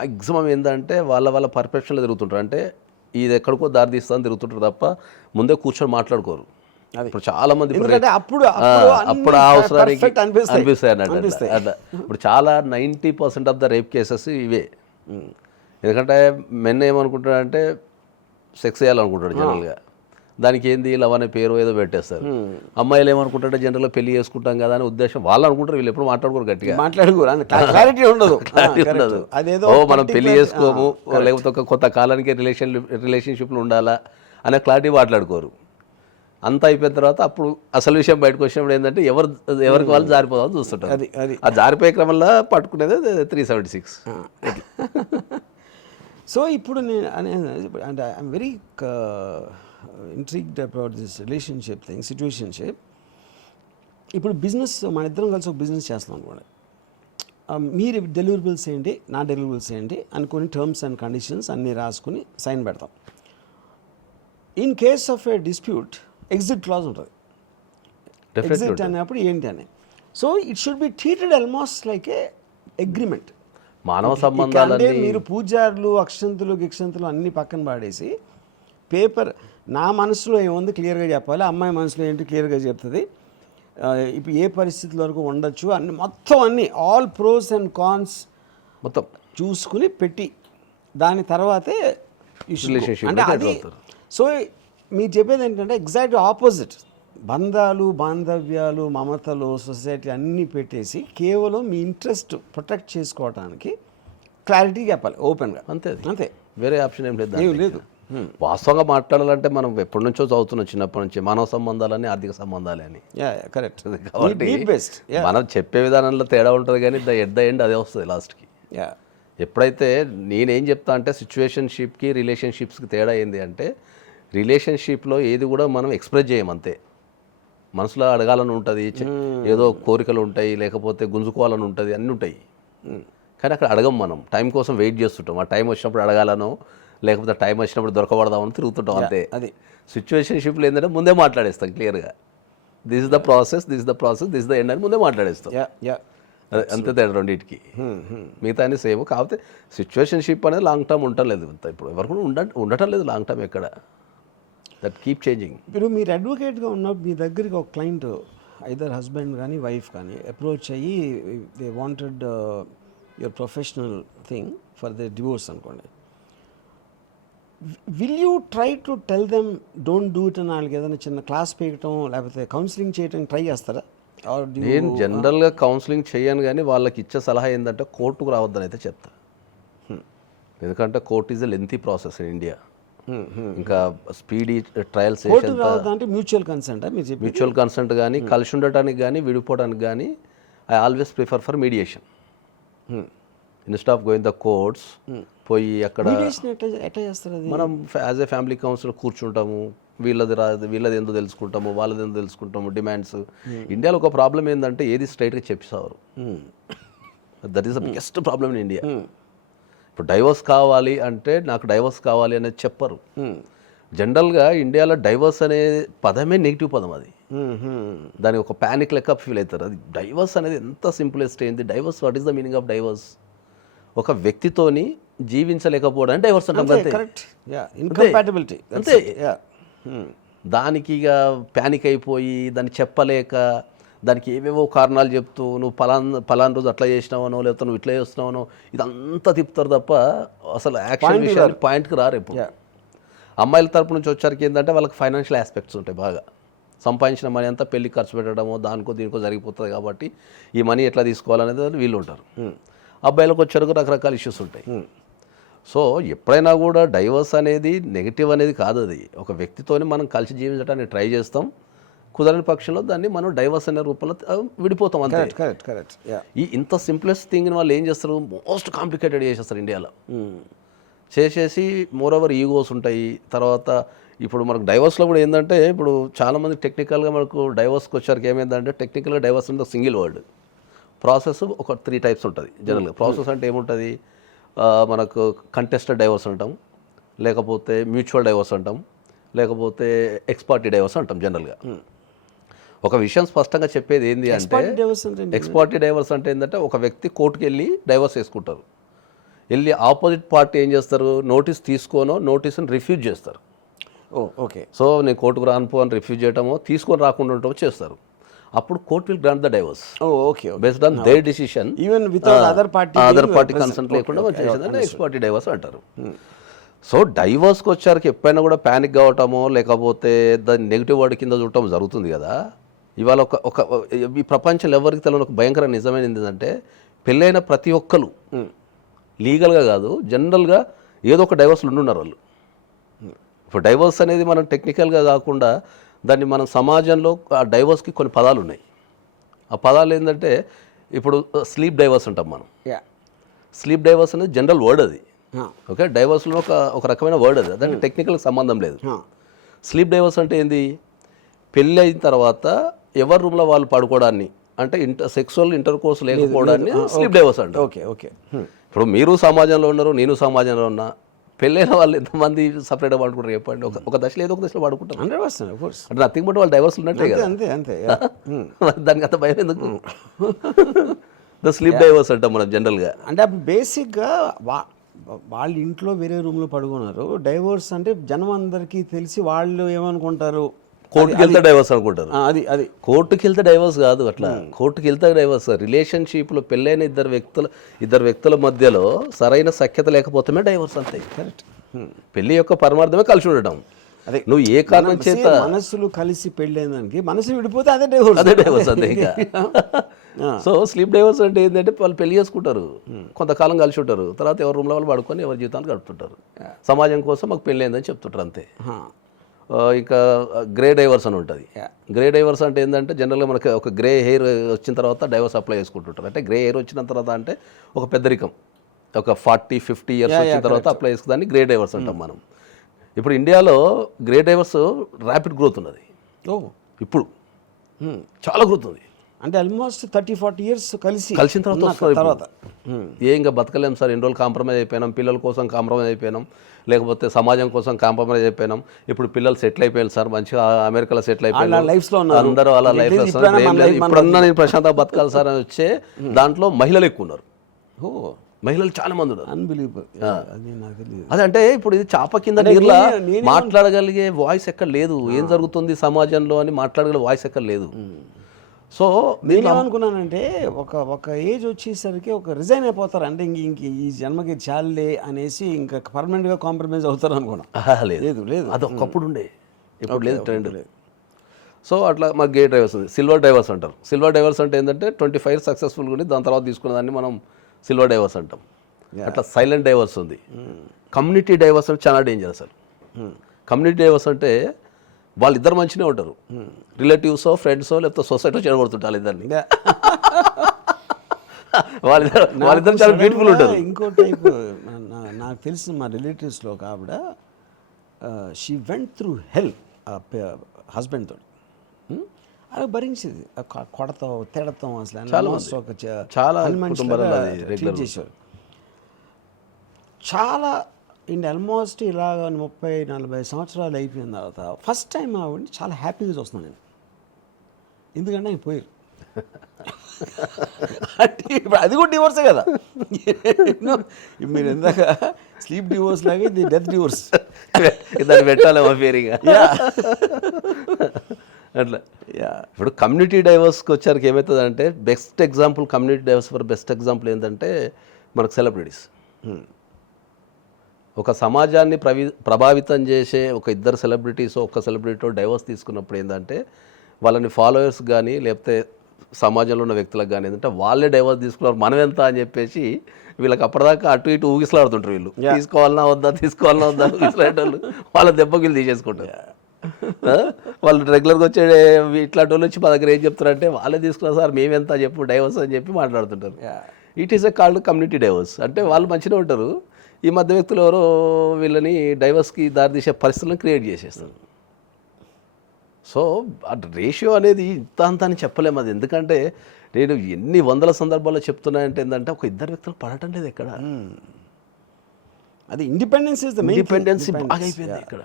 maximum ఏంటంటే వాళ్ళ పర్ఫెక్షన్లో తిరుగుతుంటారు. అంటే ఇది ఎక్కడికో దారి తీస్తుందని తిరుగుతుంటారు తప్ప ముందే కూర్చొని మాట్లాడుకోరు. ఇప్పుడు చాలా మంది అప్పుడు ఆ అవసరానికి అనిపిస్తాయి అన్నట్టు. అట్లా ఇప్పుడు చాలా 90% ఆఫ్ ద రేప్ కేసెస్ ఇవే. ఎందుకంటే మెన్ ఏమనుకుంటాడంటే సెక్స్ చేయాలనుకుంటాడు జనరల్గా, దానికి ఏంది లవ్ అనే పేరు ఏదో పెట్టేస్తారు. అమ్మాయిలు ఏమనుకుంటారంటే జనరల్గా పెళ్లి చేసుకుంటాం కదా అనే ఉద్దేశం వాళ్ళు అనుకుంటారు. వీళ్ళు ఎప్పుడు మాట్లాడుకోరు, గట్టిగా క్లారిటీ ఉండదు. ఓ మనం పెళ్లి చేసుకోము, లేకపోతే ఒక కొత్త కాలానికి రిలేషన్షిప్లో ఉండాలా అనే క్లారిటీ మాట్లాడుకోరు. అంతా అయిపోయిన తర్వాత అప్పుడు అసలు విషయం బయటకు వచ్చినప్పుడు ఏంటంటే ఎవరికి వాళ్ళు జారిపోదామని చూస్తుంటారు. ఆ జారిపోయే క్రమంలో పట్టుకునేది 376. సో ఇప్పుడు నేను అంటే I'm very intrigued about this relationship thing, situationship. ఇప్పుడు బిజినెస్ మన ఇద్దరం కలిసి ఒక బిజినెస్ చేస్తున్నాం అనుకోండి. మీరు డెలివరబుల్స్ ఏంటి, నా డెలివరబుల్స్ ఏంటి అనుకుని టర్మ్స్ అండ్ కండిషన్స్ అన్నీ రాసుకుని సైన్ పెడతాం. In case of A dispute exit clause ఉంటుంది. ఎగ్జిట్ అనేప్పుడు ఏంటి అని. So it should be treated almost like A agreement. మానవ సంబంధాలు మీరు పూజారులు అక్షంతులు గిక్షంతులు అన్నీ పక్కన పాడేసి పేపర్ నా మనసులో ఏముంది క్లియర్గా చెప్పాలి, అమ్మాయి మనసులో ఏంటి క్లియర్గా చెప్తుంది, ఇప్పుడు ఏ పరిస్థితుల వరకు ఉండొచ్చు అన్ని మొత్తం అన్నీ ఆల్ ప్రోస్ అండ్ కాన్స్ మొత్తం చూసుకుని పెట్టి దాని తర్వాతే అంటే అది. సో మీరు చెప్పేది ఏంటంటే ఎగ్జాక్ట్ ఆపోజిట్. బంధాలు బాంధవ్యాలు మమతలు సొసైటీ అన్నీ పెట్టేసి కేవలం మీ ఇంట్రెస్ట్ ప్రొటెక్ట్ చేసుకోవడానికి క్లారిటీ చెప్పాలి ఓపెన్గా, అంతే అంతే. వేరే ఆప్షన్ ఏం లేదు. వాస్తవంగా మాట్లాడాలంటే మనం ఎప్పటి నుంచో చదువుతున్నాం చిన్నప్పటి నుంచి, మానవ సంబంధాలని ఆర్థిక సంబంధాలు అని. కరెక్ట్. కాబట్టి మనం చెప్పే విధానంలో తేడా ఉంటుంది కానీ ఎట్ ద ఎండ్ అదే వస్తుంది లాస్ట్కి. ఎప్పుడైతే నేనేం చెప్తా అంటే సిచ్యువేషన్షిప్కి రిలేషన్షిప్స్కి తేడా ఏంది అంటే రిలేషన్షిప్లో ఏది కూడా మనం ఎక్స్ప్రెస్ చేయం అంతే. మనసులో అడగాలని ఉంటుంది, ఏదో కోరికలు ఉంటాయి, లేకపోతే గుంజుకోవాలని ఉంటుంది, అన్నీ ఉంటాయి. కానీ అక్కడ అడగం, మనం టైం కోసం వెయిట్ చేస్తుంటాం. ఆ టైం వచ్చినప్పుడు అడగాలనో లేకపోతే టైం వచ్చినప్పుడు దొరకబడదామని తిరుగుతుంటాం అంతే. అది సిచ్యువేషన్షిప్లో ఏంటంటే ముందే మాట్లాడేస్తాం క్లియర్గా, this is the process, this is the process, this is the end అని ముందే మాట్లాడేస్తాం. అదే అంతే తేడా రెండింటికి. మిగతా అన్ని సేమ్. కాకపోతే సిచ్యువేషన్షిప్ అనేది లాంగ్ టర్మ్ ఉండలేదు. ఇప్పుడు ఎవరు కూడా ఉండటం లేదు లాంగ్ టర్మ్ ఎక్కడ. That keep changing. ఇప్పుడు మీరు అడ్వకేట్గా ఉన్నప్పుడు మీ దగ్గరికి ఒక క్లయింట్ ఐదర్ హస్బెండ్ కానీ వైఫ్ కానీ అప్రోచ్ అయ్యి they wanted your professional thing for the divorce అనుకోండి. Will you try to tell them don't do it అని వాళ్ళకి ఏదైనా చిన్న క్లాస్ పీయటం లేకపోతే కౌన్సిలింగ్ చేయడం ట్రై చేస్తారా? నేను జనరల్గా కౌన్సిలింగ్ చేయను, కానీ వాళ్ళకి ఇచ్చే సలహా ఏంటంటే కోర్టుకు రావద్దని అయితే చెప్తా. ఎందుకంటే court is a lengthy process in India. ఇంకా స్పీడీ ట్రయల్స్ అంటే మ్యూచువల్ కన్సెంట్, మ్యూచువల్ కన్సెంట్ కానీ కలిసి ఉండటానికి కానీ విడిపోవడానికి కానీ I always prefer for mediation instead of going the courts. పోయి అక్కడ మనం యాజ్ ఏ ఫ్యామిలీ కౌన్సిల్ కూర్చుంటాము, వీళ్ళది ఏందో తెలుసుకుంటాము, వాళ్ళది ఏందో తెలుసుకుంటాము, డిమాండ్స్. ఇండియాలో ఒక ప్రాబ్లం ఏంటంటే ఏది స్ట్రైట్గా చెప్పేసారు. That is the biggest problem in India. ఇప్పుడు డైవర్స్ కావాలి అంటే నాకు డైవర్స్ కావాలి అనేది చెప్పరు. జనరల్గా ఇండియాలో డైవర్స్ అనే పదమే నెగిటివ్ పదం. అది దాని ఒక ప్యానిక్ లెక్క ఫీల్ అవుతారు. అది డైవర్స్ అనేది ఎంత సింపులెస్ట్ ఏంది. Divorce, what is the meaning of divorce? ఒక వ్యక్తితోని జీవించలేకపోవడం అంటే డైవర్స్ అంటాం అంతే. కరెక్ట్. ఇన్కంపాటిబిలిటీ అంతే. దానికి ఇక ప్యానిక్ అయిపోయి దాన్ని చెప్పలేక దానికి ఏవేవో కారణాలు చెప్తూ నువ్వు పలానా రోజు అట్లా చేసినావనో లేకపోతే నువ్వు ఇట్లా చేస్తున్నావనో ఇదంతా తిప్పుతారు తప్ప అసలు యాక్షన్ విషయాలు పాయింట్కి రారు ఎప్పుడు. అమ్మాయిల తరపు నుంచి వచ్చరికి ఏంటంటే వాళ్ళకి ఫైనాన్షియల్ ఆస్పెక్ట్స్ ఉంటాయి. బాగా సంపాదించిన మనీ అంతా పెళ్లి ఖర్చు పెట్టడమో దానికో దీనికో జరిగిపోతుంది కాబట్టి ఈ మనీ ఎట్లా తీసుకోవాలనేది వీళ్ళు ఉంటారు. అబ్బాయిలకు వచ్చేరకు రకరకాల ఇష్యూస్ ఉంటాయి. సో ఎప్పుడైనా కూడా డైవర్స్ అనేది నెగిటివ్ అనేది కాదు. అది ఒక వ్యక్తితోని మనం కలిసి జీవించడానికి ట్రై చేస్తాం. కుదరని పక్షంలో దాన్ని మనం డైవర్స్ అనే రూపంలో విడిపోతాం అంతే. Correct correct. ఈ ఇంత సింప్లెస్ట్ థింగ్ని వాళ్ళు ఏం చేస్తారు, మోస్ట్ కాంప్లికేటెడ్ చేసేస్తారు ఇండియాలో. చేసేసి మోరోవర్ ఈగోస్ ఉంటాయి. తర్వాత ఇప్పుడు మనకు డైవర్స్లో కూడా ఏంటంటే ఇప్పుడు చాలామంది టెక్నికల్గా మనకు డైవర్స్కి వచ్చారికి ఏమైందంటే టెక్నికల్గా డైవర్స్ అంటే సింగిల్ వర్డ్. ప్రాసెస్ ఒక 3 టైప్స్ ఉంటుంది జనరల్గా. ప్రాసెస్ అంటే ఏముంటుంది, మనకు కంటెస్టెడ్ డైవర్స్ అంటాం, లేకపోతే మ్యూచువల్ డైవర్స్ అంటాం, లేకపోతే ఎక్స్పార్టీ డైవర్స్ అంటాం జనరల్గా. ఒక విషయం స్పష్టంగా చెప్పేది ఏంటి అంటే ఎక్స్పార్టీ డైవర్స్ అంటే ఏంటంటే ఒక వ్యక్తి కోర్టుకి వెళ్ళి డైవర్స్ వేసుకుంటారు. వెళ్ళి ఆపోజిట్ పార్టీ ఏం చేస్తారు, నోటీస్ తీసుకోనో నోటీస్ని రిఫ్యూజ్ చేస్తారు. ఓకే. సో నేను కోర్టుకు రానుపో అని రిఫ్యూజ్ చేయటమో తీసుకొని రాకుండా ఉండటమో చేస్తారు. అప్పుడు court will grant the divorce. Okay. Based on their decision, even without other party consent లేకుండా చేసేదాన్ని ఎక్స్పార్టీ డైవర్స్ అంటారు. సో డైవర్స్కి వచ్చారికి ఎప్పుడైనా కూడా ప్యానిక్ కావటమో లేకపోతే దాన్ని నెగిటివ్ వర్డ్ కింద చూడటం జరుగుతుంది కదా. ఇవాళ ఒక ఈ ప్రపంచంలో ఎవరికి తెలియని ఒక భయంకర నిజమైనది ఏంటంటే పెళ్ళైన ప్రతి ఒక్కరు లీగల్గా కాదు జనరల్గా ఏదో ఒక డైవర్స్లు ఉండున్నారు వాళ్ళు. ఇప్పుడు డైవర్స్ అనేది మనం టెక్నికల్గా కాకుండా దాన్ని మనం సమాజంలో ఆ డైవర్స్కి కొన్ని పదాలు ఉన్నాయి. ఆ పదాలు ఏంటంటే ఇప్పుడు స్లీప్ డైవర్స్ అంటాం మనం. స్లీప్ డైవర్స్ అనేది జనరల్ వర్డ్ అది. ఓకే, డైవర్స్లో ఒక రకమైన వర్డ్ అది, దానికి టెక్నికల్కి సంబంధం లేదు. స్లీప్ డైవర్స్ అంటే ఏంది, పెళ్ళి అయిన తర్వాత ఎవరి రూమ్లో వాళ్ళు పడుకోవడాన్ని అంటే సెక్సువల్ ఇంటర్ కోర్స్ లేకపోవడాన్ని స్లీప్ డైవర్స్ అంటారు. Okay okay. ఇప్పుడు మీరు సమాజంలో ఉన్నారు, నేను సమాజంలో ఉన్నా, పెళ్ళైన వాళ్ళు ఎంతమంది సపరేట్గా పడుకుంటారు చెప్పండి. ఒక దశలో ఏదో ఒక దశలో పడుకుంటారు. 100% అంటే నథింగ్ బట్ వాళ్ళు డైవర్స్ ఉన్నట్టే కదా. అంతే అంతే. దానికి అంత భయం ఎందుకు? ద స్లీప్ డైవర్స్ అంటాం మనం జనరల్గా. అంటే అప్పుడు బేసిక్గా వాళ్ళ ఇంట్లో వేరే రూమ్లో పడుకున్నారు. డైవర్స్ అంటే జనం అందరికీ తెలిసి వాళ్ళు ఏమనుకుంటారు, కోర్టుకి వెళ్తే డైవర్స్ అనుకుంటారు. అది కోర్టుకి వెళ్తే డైవర్స్ కాదు. అట్లా కోర్టుకి వెళ్తే డైవర్స్. రిలేషన్షిప్లో పెళ్ళైన ఇద్దరు వ్యక్తుల మధ్యలో సరైన సఖ్యత లేకపోతే డైవర్స్ అంతే. కరెక్ట్. పెళ్లి యొక్క పరమార్థమే కలిసి ఉండడం. అదే నువ్వు ఏ కారణం చేత మనసులు కలిసి పెళ్ళైందానికి మనసు విడిపోతే అదే డైవర్స్ అంతే ఇంకా. సో స్లీప్ డైవర్స్ అంటే ఏంటంటే వాళ్ళు పెళ్లి చేసుకుంటారు, కొంతకాలం కలిసి ఉంటారు, తర్వాత ఎవరి రూమ్లో వాళ్ళు పడుకొని ఎవరి జీవితాలు గడుపుతుంటారు. సమాజం కోసం మాకు పెళ్ళి అయిందని చెప్తుంటారు అంతే. ఇంకా గ్రే డైవర్స్ అని ఉంటుంది. గ్రే డైవర్స్ అంటే ఏంటంటే జనరల్గా మనకి ఒక గ్రే హెయిర్ వచ్చిన తర్వాత డైవర్స్ అప్లై చేసుకుంటుంటారు. అంటే గ్రే హెయిర్ వచ్చిన తర్వాత అంటే ఒక పెద్దరికం, ఒక 40-50 ఇయర్స్ వచ్చిన తర్వాత అప్లై చేసుకుందాన్ని గ్రే డైవర్స్ అంటాం మనం. ఇప్పుడు ఇండియాలో గ్రే డైవర్స్ ర్యాపిడ్ గ్రోత్ ఉన్నది. ఇప్పుడు చాలా గ్రోత్ ఉంది. అంటే ఆల్మోస్ట్ 30-40 ఇయర్స్ కలిసిన తర్వాత ఇంకా బతకలేం సార్, ఎన్ని రోజులు కాంప్రమైజ్ అయిపోయినాం, పిల్లల కోసం కాంప్రమైజ్ అయిపోయినాం, లేకపోతే సమాజం కోసం కాంప్రమైజ్ అయిపోయినాం. ఇప్పుడు పిల్లలు సెటిల్ అయిపోయారు సార్, మంచిగా అమెరికాలో సెటిల్ అయిపోయారు, అందరూ వాళ్ళ లైఫ్లో ఇప్పుడన్నా నేను ప్రశాంతంగా బతకాలి సార్ అని వచ్చే దాంట్లో మహిళలు ఎక్కువ ఉన్నారు. మహిళలు చాలా మంది ఉన్నారు. అదే అంటే ఇప్పుడు ఇది చాప కింద నీరులా మాట్లాడగలిగే వాయిస్ ఎక్కడ లేదు. ఏం జరుగుతుంది సమాజంలో అని మాట్లాడగలిగే వాయిస్ ఎక్కడ లేదు. సో నేను ఏమనుకున్నానంటే ఒక ఏజ్ వచ్చేసరికి ఒక రిజైన్ అయిపోతారు. అంటే ఇంక ఈ జన్మకి చాలే అనేసి ఇంకా పర్మనెంట్గా కాంప్రమైజ్ అవుతారు అనుకున్నా. లేదు లేదు, అది ఒకప్పుడు ఉండే, ఇప్పుడు లేదు, ట్రెండ్ లేదు. సో అట్లా మాకు గే డ్రైవర్స్ ఉంది. సిల్వర్ డైవర్స్ అంటారు. సిల్వర్ డైవర్స్ అంటే ఏంటంటే 25 years సక్సెస్ఫుల్గా ఉండి దాని తర్వాత తీసుకున్న దాన్ని మనం సిల్వర్ డైవర్స్ అంటాం. అట్లా సైలెంట్ డైవర్స్ ఉంది. కమ్యూనిటీ డైవర్స్ అంటే చాలా డేంజర్ అసలు. కమ్యూనిటీ డైవర్స్ అంటే వాళ్ళిద్దరు మంచిగా ఉంటారు, రిలేటివ్సో ఫ్రెండ్సో లేకపోతే సొసైటీ చెడగొడుతుంటారు ఇద్దరిని. వాళ్ళిద్దరు చాలా బ్యూటిఫుల్ ఉంటారు. ఇంకో టైప్ నాకు తెలిసిన మా రిలేటివ్స్లో ఒక ఆవిడ, షీ వెంట్ త్రూ హెల్ హస్బెండ్తో. అది భరించేది, కొడతాం తిడతాం అసలు చాలా ట్రీట్ చేసేవారు. చాలా ఇన్ ఆల్మోస్ట్ ఇలాగ 30-40 సంవత్సరాలు అయిపోయిన తర్వాత ఫస్ట్ టైం ఆవిడని చాలా హ్యాపీగా చూస్తున్నాను నేను. ఎందుకంటే ఆయన పోయారు. అంటే ఇప్పుడు అది కూడా డివోర్సే కదా. మీరు ఇందాక స్లీప్ డివోర్స్ లాగా ఇది డెత్ డివోర్స్. దాన్ని పెట్టాలేమో ఫేరింగ్ అట్లా. ఇప్పుడు కమ్యూనిటీ డైవర్స్కి వచ్చారికి ఏమవుతుందంటే best example community divorce for best example ఏంటంటే మనకు సెలబ్రిటీస్. ఒక సమాజాన్ని ప్రభావితం చేసే ఒక ఇద్దరు సెలబ్రిటీస్ ఒక్క సెలబ్రిటీతో డైవర్స్ తీసుకున్నప్పుడు ఏంటంటే వాళ్ళని ఫాలోవర్స్ కానీ లేకపోతే సమాజంలో ఉన్న వ్యక్తులకు కానీ ఏంటంటే వాళ్ళే డైవర్స్ తీసుకున్నారు మనం ఎంత అని చెప్పేసి వీళ్ళకి అప్పటిదాకా అటు ఇటు ఊగిసలాడుతుంటారు. వీళ్ళు తీసుకోవాలన్నా వద్దా ఊగిసలాడేటోళ్ళు వాళ్ళ దెబ్బకి వీళ్ళు తీసేసుకుంటారు. వాళ్ళు రెగ్యులర్గా వచ్చే ఇట్లాంటి వాళ్ళు వచ్చి మా దగ్గర ఏం చెప్తారంటే వాళ్ళే తీసుకున్నారు సార్ మేమెంత చెప్పు డైవర్స్ అని చెప్పి మాట్లాడుతుంటారు. It is a called community divorce. అంటే వాళ్ళు మంచిగా ఉంటారు, ఈ మధ్య వ్యక్తులు ఎవరో వీళ్ళని డైవర్స్కి దారితీసే పరిస్థితులను క్రియేట్ చేసేస్తారు. సో ఆ రేషియో అనేది ఇంత అంత అని చెప్పలేము. అది ఎందుకంటే నేను ఎన్ని వందల సందర్భాల్లో చెప్తున్నాయంటే ఏంటంటే ఒక ఇద్దరు వ్యక్తులు పడటం లేదు ఎక్కడ. అది ఇండిపెండెన్సీ బాగా అయిపోయింది ఇక్కడ.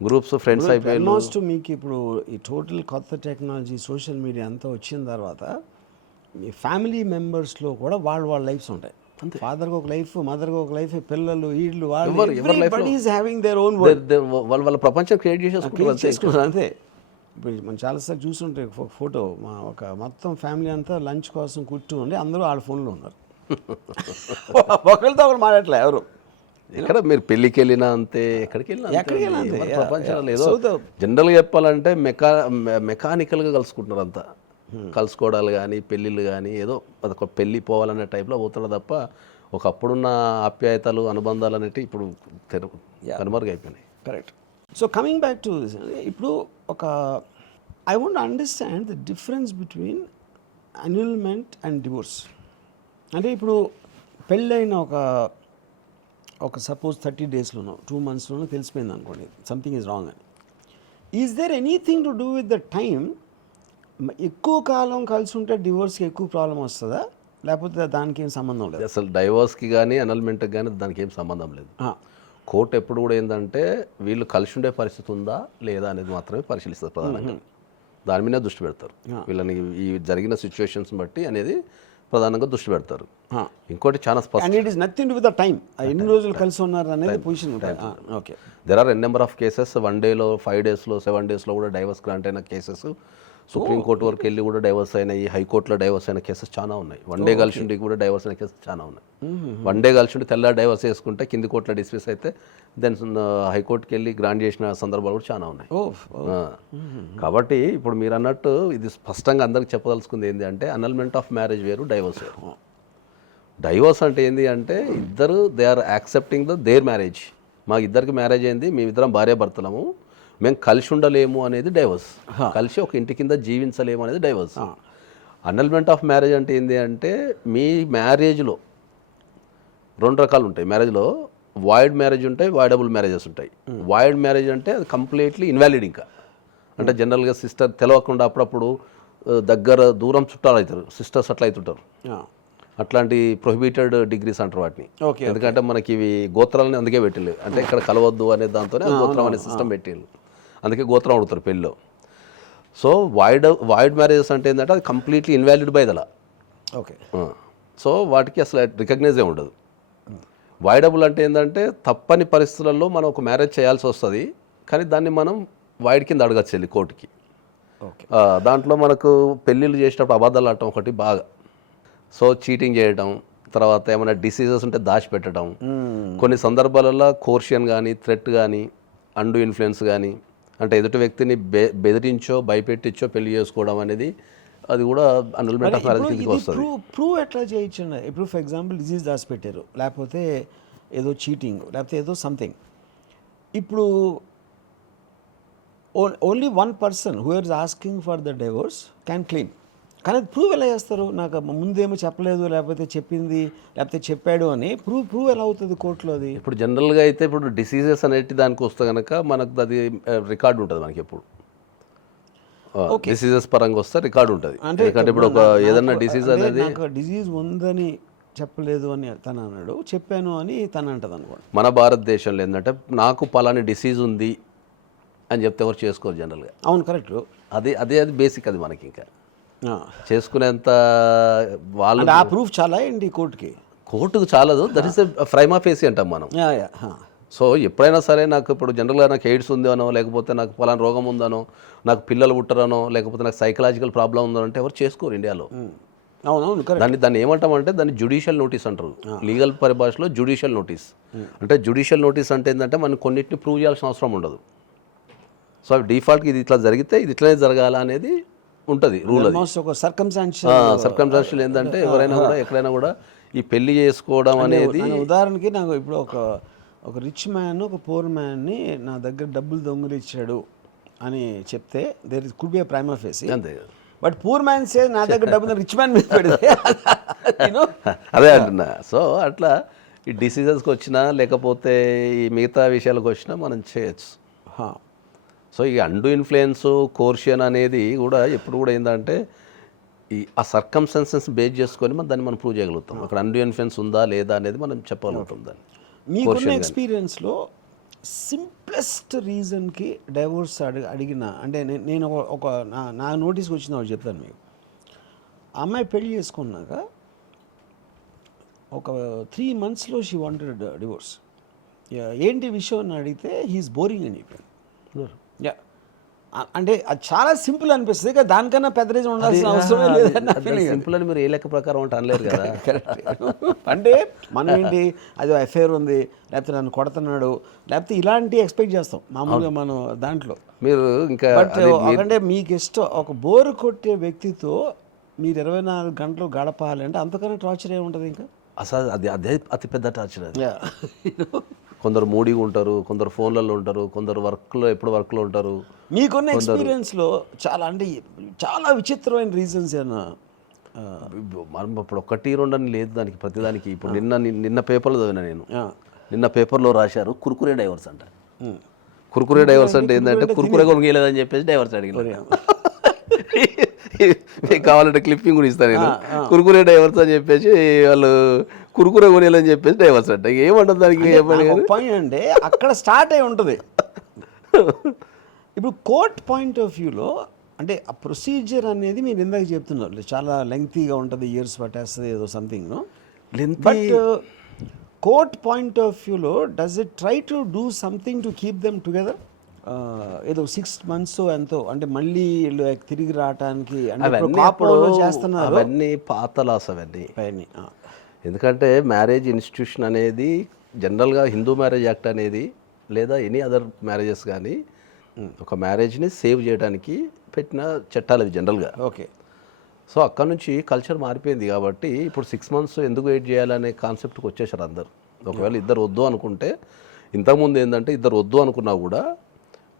గ్రూప్స్ ఫ్రెండ్స్ అయిపోయారు. ఆల్మోస్ట్ మీకు ఇప్పుడు ఈ టోటల్ కొత్త టెక్నాలజీ సోషల్ మీడియా అంతా వచ్చిన తర్వాత మీ ఫ్యామిలీ మెంబర్స్లో కూడా వాళ్ళ లైఫ్స్ ఉంటాయి. ఫాదర్కి ఒక లైఫ్, మదర్కి ఒక లైఫ్, పిల్లలు వీళ్ళు వాళ్ళ ప్రపంచం క్రియేట్ చేసేసుకుంటారు అంతే. ఇప్పుడు మనం చాలాసార్లు చూస్తుంటే ఫోటో ఒక మొత్తం ఫ్యామిలీ అంతా లంచ్ కోసం కూర్చుండి అందరూ వాళ్ళ ఫోన్లో ఉన్నారు. ఒకరితో ఒకరు మాట్లాడలే ఎవరు. ఎక్కడ మీరు పెళ్ళికి వెళ్ళినా అంతే, ఎక్కడికి వెళ్ళినా అంతే. ప్రపంచంలో ఏదో జనరల్గా చెప్పాలంటే మెకానికల్గా కలుసుకుంటున్నారు అంతా. కలుసుకోవడాలు కానీ పెళ్ళిళ్ళు కానీ ఏదో అదొక పెళ్ళి పోవాలనే టైప్లో పోతున్నారు తప్ప ఒకప్పుడున్న ఆప్యాయతలు అనుబంధాలు అనేవి ఇప్పుడు కనుమరుగైపోయినాయి. Correct. So coming back to ఇప్పుడు ఒక I want understand the difference between annulment and divorce. అంటే ఇప్పుడు పెళ్ళైన ఒక సపోజ్ 30 డేస్లోనో 2 monthsలోనో తెలిసిపోయింది అనుకోండి సంథింగ్ ఈజ్ రాంగ్ అని. Is there anything to do with the time? ఎక్కువ కాలం కలిసి ఉంటే డివోర్స్కి ఎక్కువ ప్రాబ్లం వస్తుందా, లేకపోతే దానికి ఏం సంబంధం లేదు? అసలు డైవోర్స్కి కానీ అనల్మెంట్కి కానీ దానికి ఏం సంబంధం లేదు. కోర్టు ఎప్పుడు కూడా ఏంటంటే వీళ్ళు కలిసి ఉండే పరిస్థితి ఉందా లేదా అనేది మాత్రమే పరిశీలిస్తారు ప్రధానంగా. దాని మీద దృష్టి పెడతారు. వీళ్ళని ఈ జరిగిన సిచ్యువేషన్స్ బట్టి అనేది ప్రధానంగా దృష్టి పెడతారు. ఇంకోటి చాలా స్పష్టం, it is nothing to with the time. ఎన్ని రోజులు కలిసి ఉన్నారు అనేది పొజిషన్ ఉంటుంది. Okay, there are an number of cases 1 డేలో 5 డేస్లో 7 డేస్లో కూడా డైవర్స్ గ్రాంట్ అయిన కేసెస్, సుప్రీంకోర్టు వరకు వెళ్ళి కూడా డైవర్స్ అయినాయి, హైకోర్టులో డైవర్స్ అయిన కేసెస్ చాలా ఉన్నాయి. 1 డే కలిసి ఉండి కూడా డైవర్స్ అయిన కేసెస్ చాలా ఉన్నాయి. 1 డే కలిసి ఉండి తెల్లారి డైవర్స్ చేసుకుంటే కింది కోర్టులో డిస్మిస్ అయితే దెన్ హైకోర్టుకి వెళ్ళి గ్రాంట్ చేసిన సందర్భాలు కూడా చాలా ఉన్నాయి. కాబట్టి ఇప్పుడు మీరు అన్నట్టు ఇది స్పష్టంగా అందరికి చెప్పదలుచుకుంది ఏంటి అంటే అనల్మెంట్ ఆఫ్ మ్యారేజ్ వేరు, డైవర్స్ వేరు. డైవర్స్ అంటే ఏంటి అంటే ఇద్దరు they are accepting their marriage. మా ఇద్దరికి మ్యారేజ్ అయింది, మేమిద్దరం భార్యాభర్తలము, మేము కలిసి ఉండలేము అనేది డైవర్స్. కలిసి ఒక ఇంటి కింద జీవించలేము అనేది డైవర్స్. అనల్మెంట్ ఆఫ్ మ్యారేజ్ అంటే ఏంటి అంటే మీ మ్యారేజ్లో 2 రకాలు ఉంటాయి. మ్యారేజ్లో వాయిడ్ మ్యారేజ్ ఉంటాయి, వాయిడబుల్ మ్యారేజెస్ ఉంటాయి. వాయిడ్ మ్యారేజ్ అంటే అది కంప్లీట్లీ ఇన్వాలిడ్. ఇంకా అంటే జనరల్గా సిస్టర్ తెలవకుండా అప్పుడప్పుడు దగ్గర దూరం చుట్టాలు అవుతారు, సిస్టర్స్ అట్లా అవుతుంటారు. అట్లాంటి ప్రొహిబిటెడ్ డిగ్రీస్ అంటారు వాటిని. ఎందుకంటే మనకి ఇవి గోత్రాలని అందుకే పెట్టిల్లు, అంటే ఇక్కడ కలవద్దు అనే దాంతోనే గోత్రం అనే సిస్టమ్ పెట్టిల్లు, అందుకే గోత్రం అడుగుతారు పెళ్ళిలో. సో వాయిడ్ మ్యారేజెస్ అంటే ఏంటంటే అది completely invalid by the law. Okay. So వాటికి అసలు రికగ్నైజే ఉండదు. వాయిడబుల్ అంటే ఏంటంటే తప్పని పరిస్థితులలో మనం ఒక మ్యారేజ్ చేయాల్సి వస్తుంది, కానీ దాన్ని మనం వాయిడ్ కింద అడగచ్చు వెళ్ళి కోర్టుకి. దాంట్లో మనకు పెళ్ళిళ్ళు చేసేటప్పుడు అబద్ధాలు ఆడటం ఒకటి బాగా. సో చీటింగ్ చేయడం, తర్వాత ఏమైనా డిసీజెస్ ఉంటే దాచిపెట్టడం, కొన్ని సందర్భాలలో కోర్షన్ కానీ థ్రెట్ కానీ అండు ఇన్ఫ్లుయెన్స్ కానీ, అంటే ఎదుటి వ్యక్తిని బెదిరించో భయపెట్టించో పెళ్లి చేసుకోవడం అనేది అది కూడా అనల్మెంట్ ఆఫ్ మ్యారేజ్ కిందకి వస్తుంది. ప్రూవ్ ఎట్లా చేయొచ్చు? ఇప్పుడు ఫర్ ఎగ్జాంపుల్ డిసీజ్ దాచిపెట్టారు, లేకపోతే ఏదో చీటింగ్, లేకపోతే ఏదో సంథింగ్. ఇప్పుడు only 1 person who is asking for the divorce can claim. కానీ ప్రూవ్ ఎలా చేస్తారు? నాకు ముందేమో చెప్పలేదు, లేకపోతే చెప్పింది, లేకపోతే చెప్పాడు అని ప్రూవ్ ఎలా అవుతుంది కోర్టులో? అది ఇప్పుడు జనరల్గా అయితే ఇప్పుడు డిసీజెస్ అనేటి దానికి వస్తే కనుక మనకు అది రికార్డు ఉంటుంది. మనకి ఎప్పుడు డిసీజెస్ పరంగా వస్తే రికార్డు ఉంటుంది. ఎందుకంటే ఇప్పుడు ఒక ఏదన్నా డిసీజ్ అనేది డిసీజ్ ఉందని చెప్పలేదు అని తను అన్నాడు, చెప్పాను అని తను అంటది అనుకోండి. మన భారతదేశంలో ఏంటంటే నాకు పలాని డిసీజ్ ఉంది అని చెప్తే ఎవరు చేసుకోరు జనరల్గా. అవును, కరెక్ట్. అది బేసిక్, అది మనకి ఇంకా చేసుకునేంత వాళ్ళు అంటే ఆ ప్రూఫ్ చాలా ఏంటి కోర్టుకు చాలదు. దట్ ఈస్ ప్రైమా ఫేసి అంటాం మనం. సో ఎప్పుడైనా సరే నాకు ఇప్పుడు జనరల్గా నాకు ఎయిడ్స్ ఉందనో, లేకపోతే నాకు పలానా రోగం ఉందనో, నాకు పిల్లలు పుట్టరనో, లేకపోతే నాకు సైకలాజికల్ ప్రాబ్లం ఉందనో అంటే ఎవరు చేసుకోరు ఇండియాలో. అవునవును, దాన్ని ఏమంటామంటే దాన్ని జ్యుడిషియల్ నోటీస్ అంటారు. లీగల్ పరిభాషలో జ్యుడిషియల్ నోటీస్. అంటే జ్యుడిషియల్ నోటీస్ అంటే ఏంటంటే మనం కొన్నిటిని ప్రూవ్ చేయాల్సిన అవసరం ఉండదు. సో అవి డిఫాల్ట్కి ఇది ఇట్లా జరిగితే ఇది ఇట్లనే జరగాల అనేది ఉంటుంది రూల్. అది సర్కమ్స్టాన్షియల్ ఏంటంటే ఎవరైనా కూడా ఎక్కడైనా కూడా ఈ పెళ్లి చేసుకోవడం అనేది. ఉదాహరణకి నాకు ఇప్పుడు ఒక రిచ్ మ్యాన్ ఒక పూర్ మ్యాన్ని నా దగ్గర డబ్బులు దొంగిలించాడు అని చెప్తే there could be a prima facie. అంతే. బట్ పూర్ మ్యాన్ సే నా దగ్గర డబ్బులు రిచ్ మ్యాన్ మీద పెడితే అదే అంటున్నా. సో అట్లా ఈ డిసీజెస్కి వచ్చినా లేకపోతే ఈ మిగతా విషయాలకు వచ్చినా మనం చేయొచ్చు. సో ఈ అండు ఇన్ఫ్లుయెన్స్ కోర్షియన్ అనేది కూడా ఎప్పుడు కూడా ఏంటంటే ఆ సర్కమ్స్టాన్సెస్ బేస్ చేసుకొని మనం ప్రూవ్ చేయగలుగుతాం. అక్కడ అండు ఇన్ఫ్లుయెన్స్ ఉందా లేదా అనేది మనం చెప్పగలుగుతాం. దాన్ని మీకున్న ఎక్స్పీరియన్స్లో సింప్లెస్ట్ రీజన్కి డైవోర్స్ అడిగిన అంటే నేను ఒక నా నోటీస్కి వచ్చిన వాళ్ళు చెప్తాను మీకు. అమ్మాయి పెళ్లి చేసుకున్నాక ఒక 3 monthsలో షీ వాంటెడ్ డివోర్స్. ఏంటి విషయం అని అడిగితే హీఈస్ బోరింగ్ అని చెప్పాను. అంటే అది చాలా సింపుల్ అనిపిస్తుంది, కానీ దానికన్నా పెద్ద రీజన్ ఉండాల్సిన అవసరమే లేదని. సింపుల్ అని మీరు ఏ లెక్క ప్రకారం అంటే అనలేరు కదా. అంటే మనం ఏంటి, అది అఫేర్ ఉంది, లేకపోతే నన్ను కొడుతున్నాడు, లేకపోతే ఇలాంటి ఎక్స్పెక్ట్ చేస్తాం మామూలుగా మనం దాంట్లో. మీరు ఇంకా అంటే మీకు ఇష్టం ఒక బోరు కొట్టే వ్యక్తితో మీరు 24 గంటలు గడపాలంటే అంతకన్నా టార్చర్ ఏముంటుంది ఇంకా. అసలు అదే అతి పెద్ద టార్చర్. అది కొందరు మూడీగా ఉంటారు, కొందరు ఫోన్లలో ఉంటారు, కొందరు ఎప్పుడు వర్క్లో ఉంటారు. మీకున్న ఎక్స్పీరియన్స్లో చాలా విచిత్రమైన రీజన్స్ ఏమన్నా? మనం ఇప్పుడు 1-2 అని లేదు దానికి, ప్రతిదానికి. ఇప్పుడు నిన్న పేపర్లో చదివినా నేను. నిన్న పేపర్లో రాశారు కుర్కురే డైవర్స్ అంట. కుర్కురే డైవర్స్ అంటే ఏంటంటే కుర్కురే కొనుగోలేదని చెప్పేసి డైవర్స్ అడిగిన. మీకు కావాలంటే క్లిప్పింగ్ కూడా ఇస్తాను నేను. కుర్కురే డైవర్స్ అని చెప్పేసి వాళ్ళు కుర్కురే కొనేయాలని చెప్పేసి డైవర్స్ అంట. ఏమంటుంది దానికి పాయింట్ అంటే అక్కడ స్టార్ట్ అయి ఉంటుంది. ఇప్పుడు కోర్ట్ పాయింట్ ఆఫ్ వ్యూలో అంటే ఆ ప్రొసీజర్ అనేది మీరు ఇందాక చెప్తున్నారు చాలా లెంగ్తీగా ఉంటుంది, ఇయర్స్ పట్టేస్తుంది ఏదో something. But court point of వ్యూలో does it try to do something to keep them together? ఏదో 6 months ఎంతో అంటే మళ్ళీ తిరిగి రావటానికి చేస్తున్నారు. అవన్నీ పాత లాస్ అవన్నీ. ఎందుకంటే మ్యారేజ్ ఇన్స్టిట్యూషన్ అనేది జనరల్గా హిందూ మ్యారేజ్ యాక్ట్ అనేది లేదా ఎనీ అదర్ మ్యారేజెస్ కానీ ఒక మ్యారేజ్ని సేవ్ చేయడానికి పెట్టిన చట్టాలు అది జనరల్గా. ఓకే. సో అక్కడ నుంచి కల్చర్ మారిపోయింది కాబట్టి ఇప్పుడు 6 months ఎందుకు వెయిట్ చేయాలనే కాన్సెప్ట్కి వచ్చేసారు అందరు. ఒకవేళ ఇద్దరు వద్దు అనుకుంటే, ఇంతకుముందు ఏంటంటే ఇద్దరు వద్దు అనుకున్నా కూడా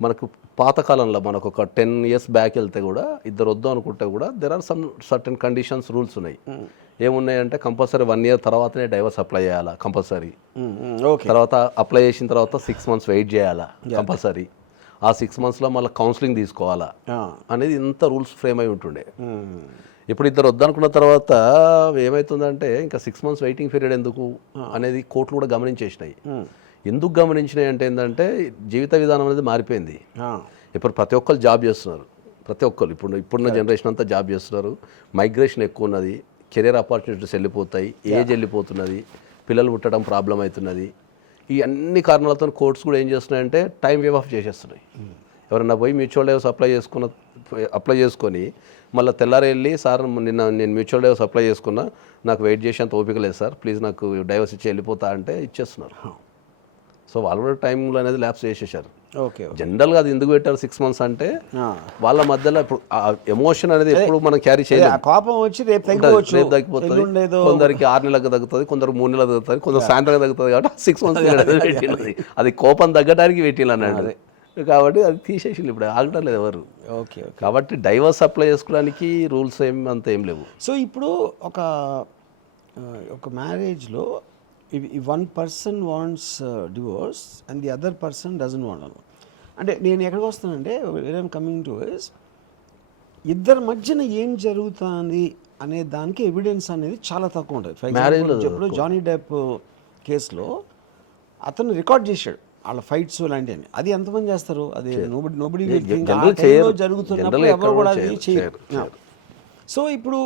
మనకు పాతకాలంలో మనకు ఒక 10 years బ్యాక్ వెళ్తే కూడా ఇద్దరు వద్దు అనుకుంటే కూడా there are some certain conditions, rules ఉన్నాయి. ఏమున్నాయంటే కంపల్సరీ 1 year తర్వాతనే డైవర్స్ అప్లై చేయాలా కంపల్సరీ. తర్వాత అప్లై చేసిన తర్వాత 6 months వెయిట్ చేయాలా కంపల్సరీ. ఆ 6 monthsలో మళ్ళీ కౌన్సిలింగ్ తీసుకోవాలా అనేది ఇంత రూల్స్ ఫ్రేమ్ అయి ఉంటుండే. ఇప్పుడు ఇద్దరు వద్దనుకున్న తర్వాత ఏమవుతుందంటే ఇంకా 6 months వెయిటింగ్ పీరియడ్ ఎందుకు అనేది కోర్టులు కూడా గమనించేసినాయి. ఎందుకు గమనించినాయి అంటే ఏంటంటే జీవిత విధానం అనేది మారిపోయింది. ఇప్పుడు ప్రతి ఒక్కరు జాబ్ చేస్తున్నారు, ప్రతి ఒక్కరు ఇప్పుడున్న జనరేషన్ అంతా జాబ్ చేస్తున్నారు. మైగ్రేషన్ ఎక్కువ ఉన్నది, కెరీర్ ఆపర్చునిటీస్ వెళ్ళిపోతాయి, ఏజ్ వెళ్ళిపోతున్నది, పిల్లలు పుట్టడం ప్రాబ్లం అవుతున్నది. ఈ అన్ని కారణాలతో కోర్ట్స్ కూడా ఏం చేస్తున్నాయంటే టైం వేవ్ ఆఫ్ చేసేస్తున్నాయి. ఎవరైనా పోయి మ్యూచువల్ డైవర్స్ అప్లై చేసుకొని మళ్ళీ తెల్లారి వెళ్ళి సార్ నేను మ్యూచువల్ డైవర్స్ అప్లై చేసుకున్నా, నాకు వెయిట్ చేసేంత ఓపిక లేదు సార్, ప్లీజ్ నాకు డైవర్స్ ఇచ్చి వెళ్ళిపోతా అంటే ఇచ్చేస్తున్నారు. సో వాళ్ళు కూడా టైంలో అనేది ల్యాప్స్ చేసేసారు. ఓకే. జనరల్గా అది ఎందుకు పెట్టారు 6 months అంటే వాళ్ళ మధ్యలో ఇప్పుడు ఎమోషన్ అనేది ఎప్పుడు మనం క్యారీ చేయలేదు. కోపం వచ్చి రేపు తగ్గిపోతుంది, కొందరికి 6 నెలలకు తగ్గుతుంది, కొందరికి 3 నెలలకు తగ్గుతుంది, కొందరు సాయంత్రం తగ్గుతుంది. కాబట్టి 6 months పెట్టినది అది కోపం తగ్గడానికి పెట్టిన అన్నాడు. కాబట్టి అది తీసేసింది, ఇప్పుడు ఆగటం లేదు ఎవరు. ఓకే. కాబట్టి డైవర్స్ అప్లై చేసుకోవడానికి రూల్స్ ఏం లేవు. సో ఇప్పుడు ఒక మ్యారేజ్లో if one person wants divorce and the other person doesn't want it, అంటే నేను ఎక్కడికి వస్తానంటే where I'm coming to is ఇద్దరి మధ్యన ఏం జరుగుతుంది అనే దానికి ఎవిడెన్స్ అనేది చాలా తక్కువ ఉంటుంది. ఫర్ Marriage ఎగ్జాంపుల్ లో ఇప్పుడు జానీ డెప్ కేసులో అతను రికార్డ్ చేశాడు వాళ్ళ ఫైట్స్ లాంటివన్నీ. అది ఎంతమంది చేస్తారు? అది నోబడి జరుగుతున్నప్పుడు ఎవరు కూడా అది చేయరు. సో ఇప్పుడు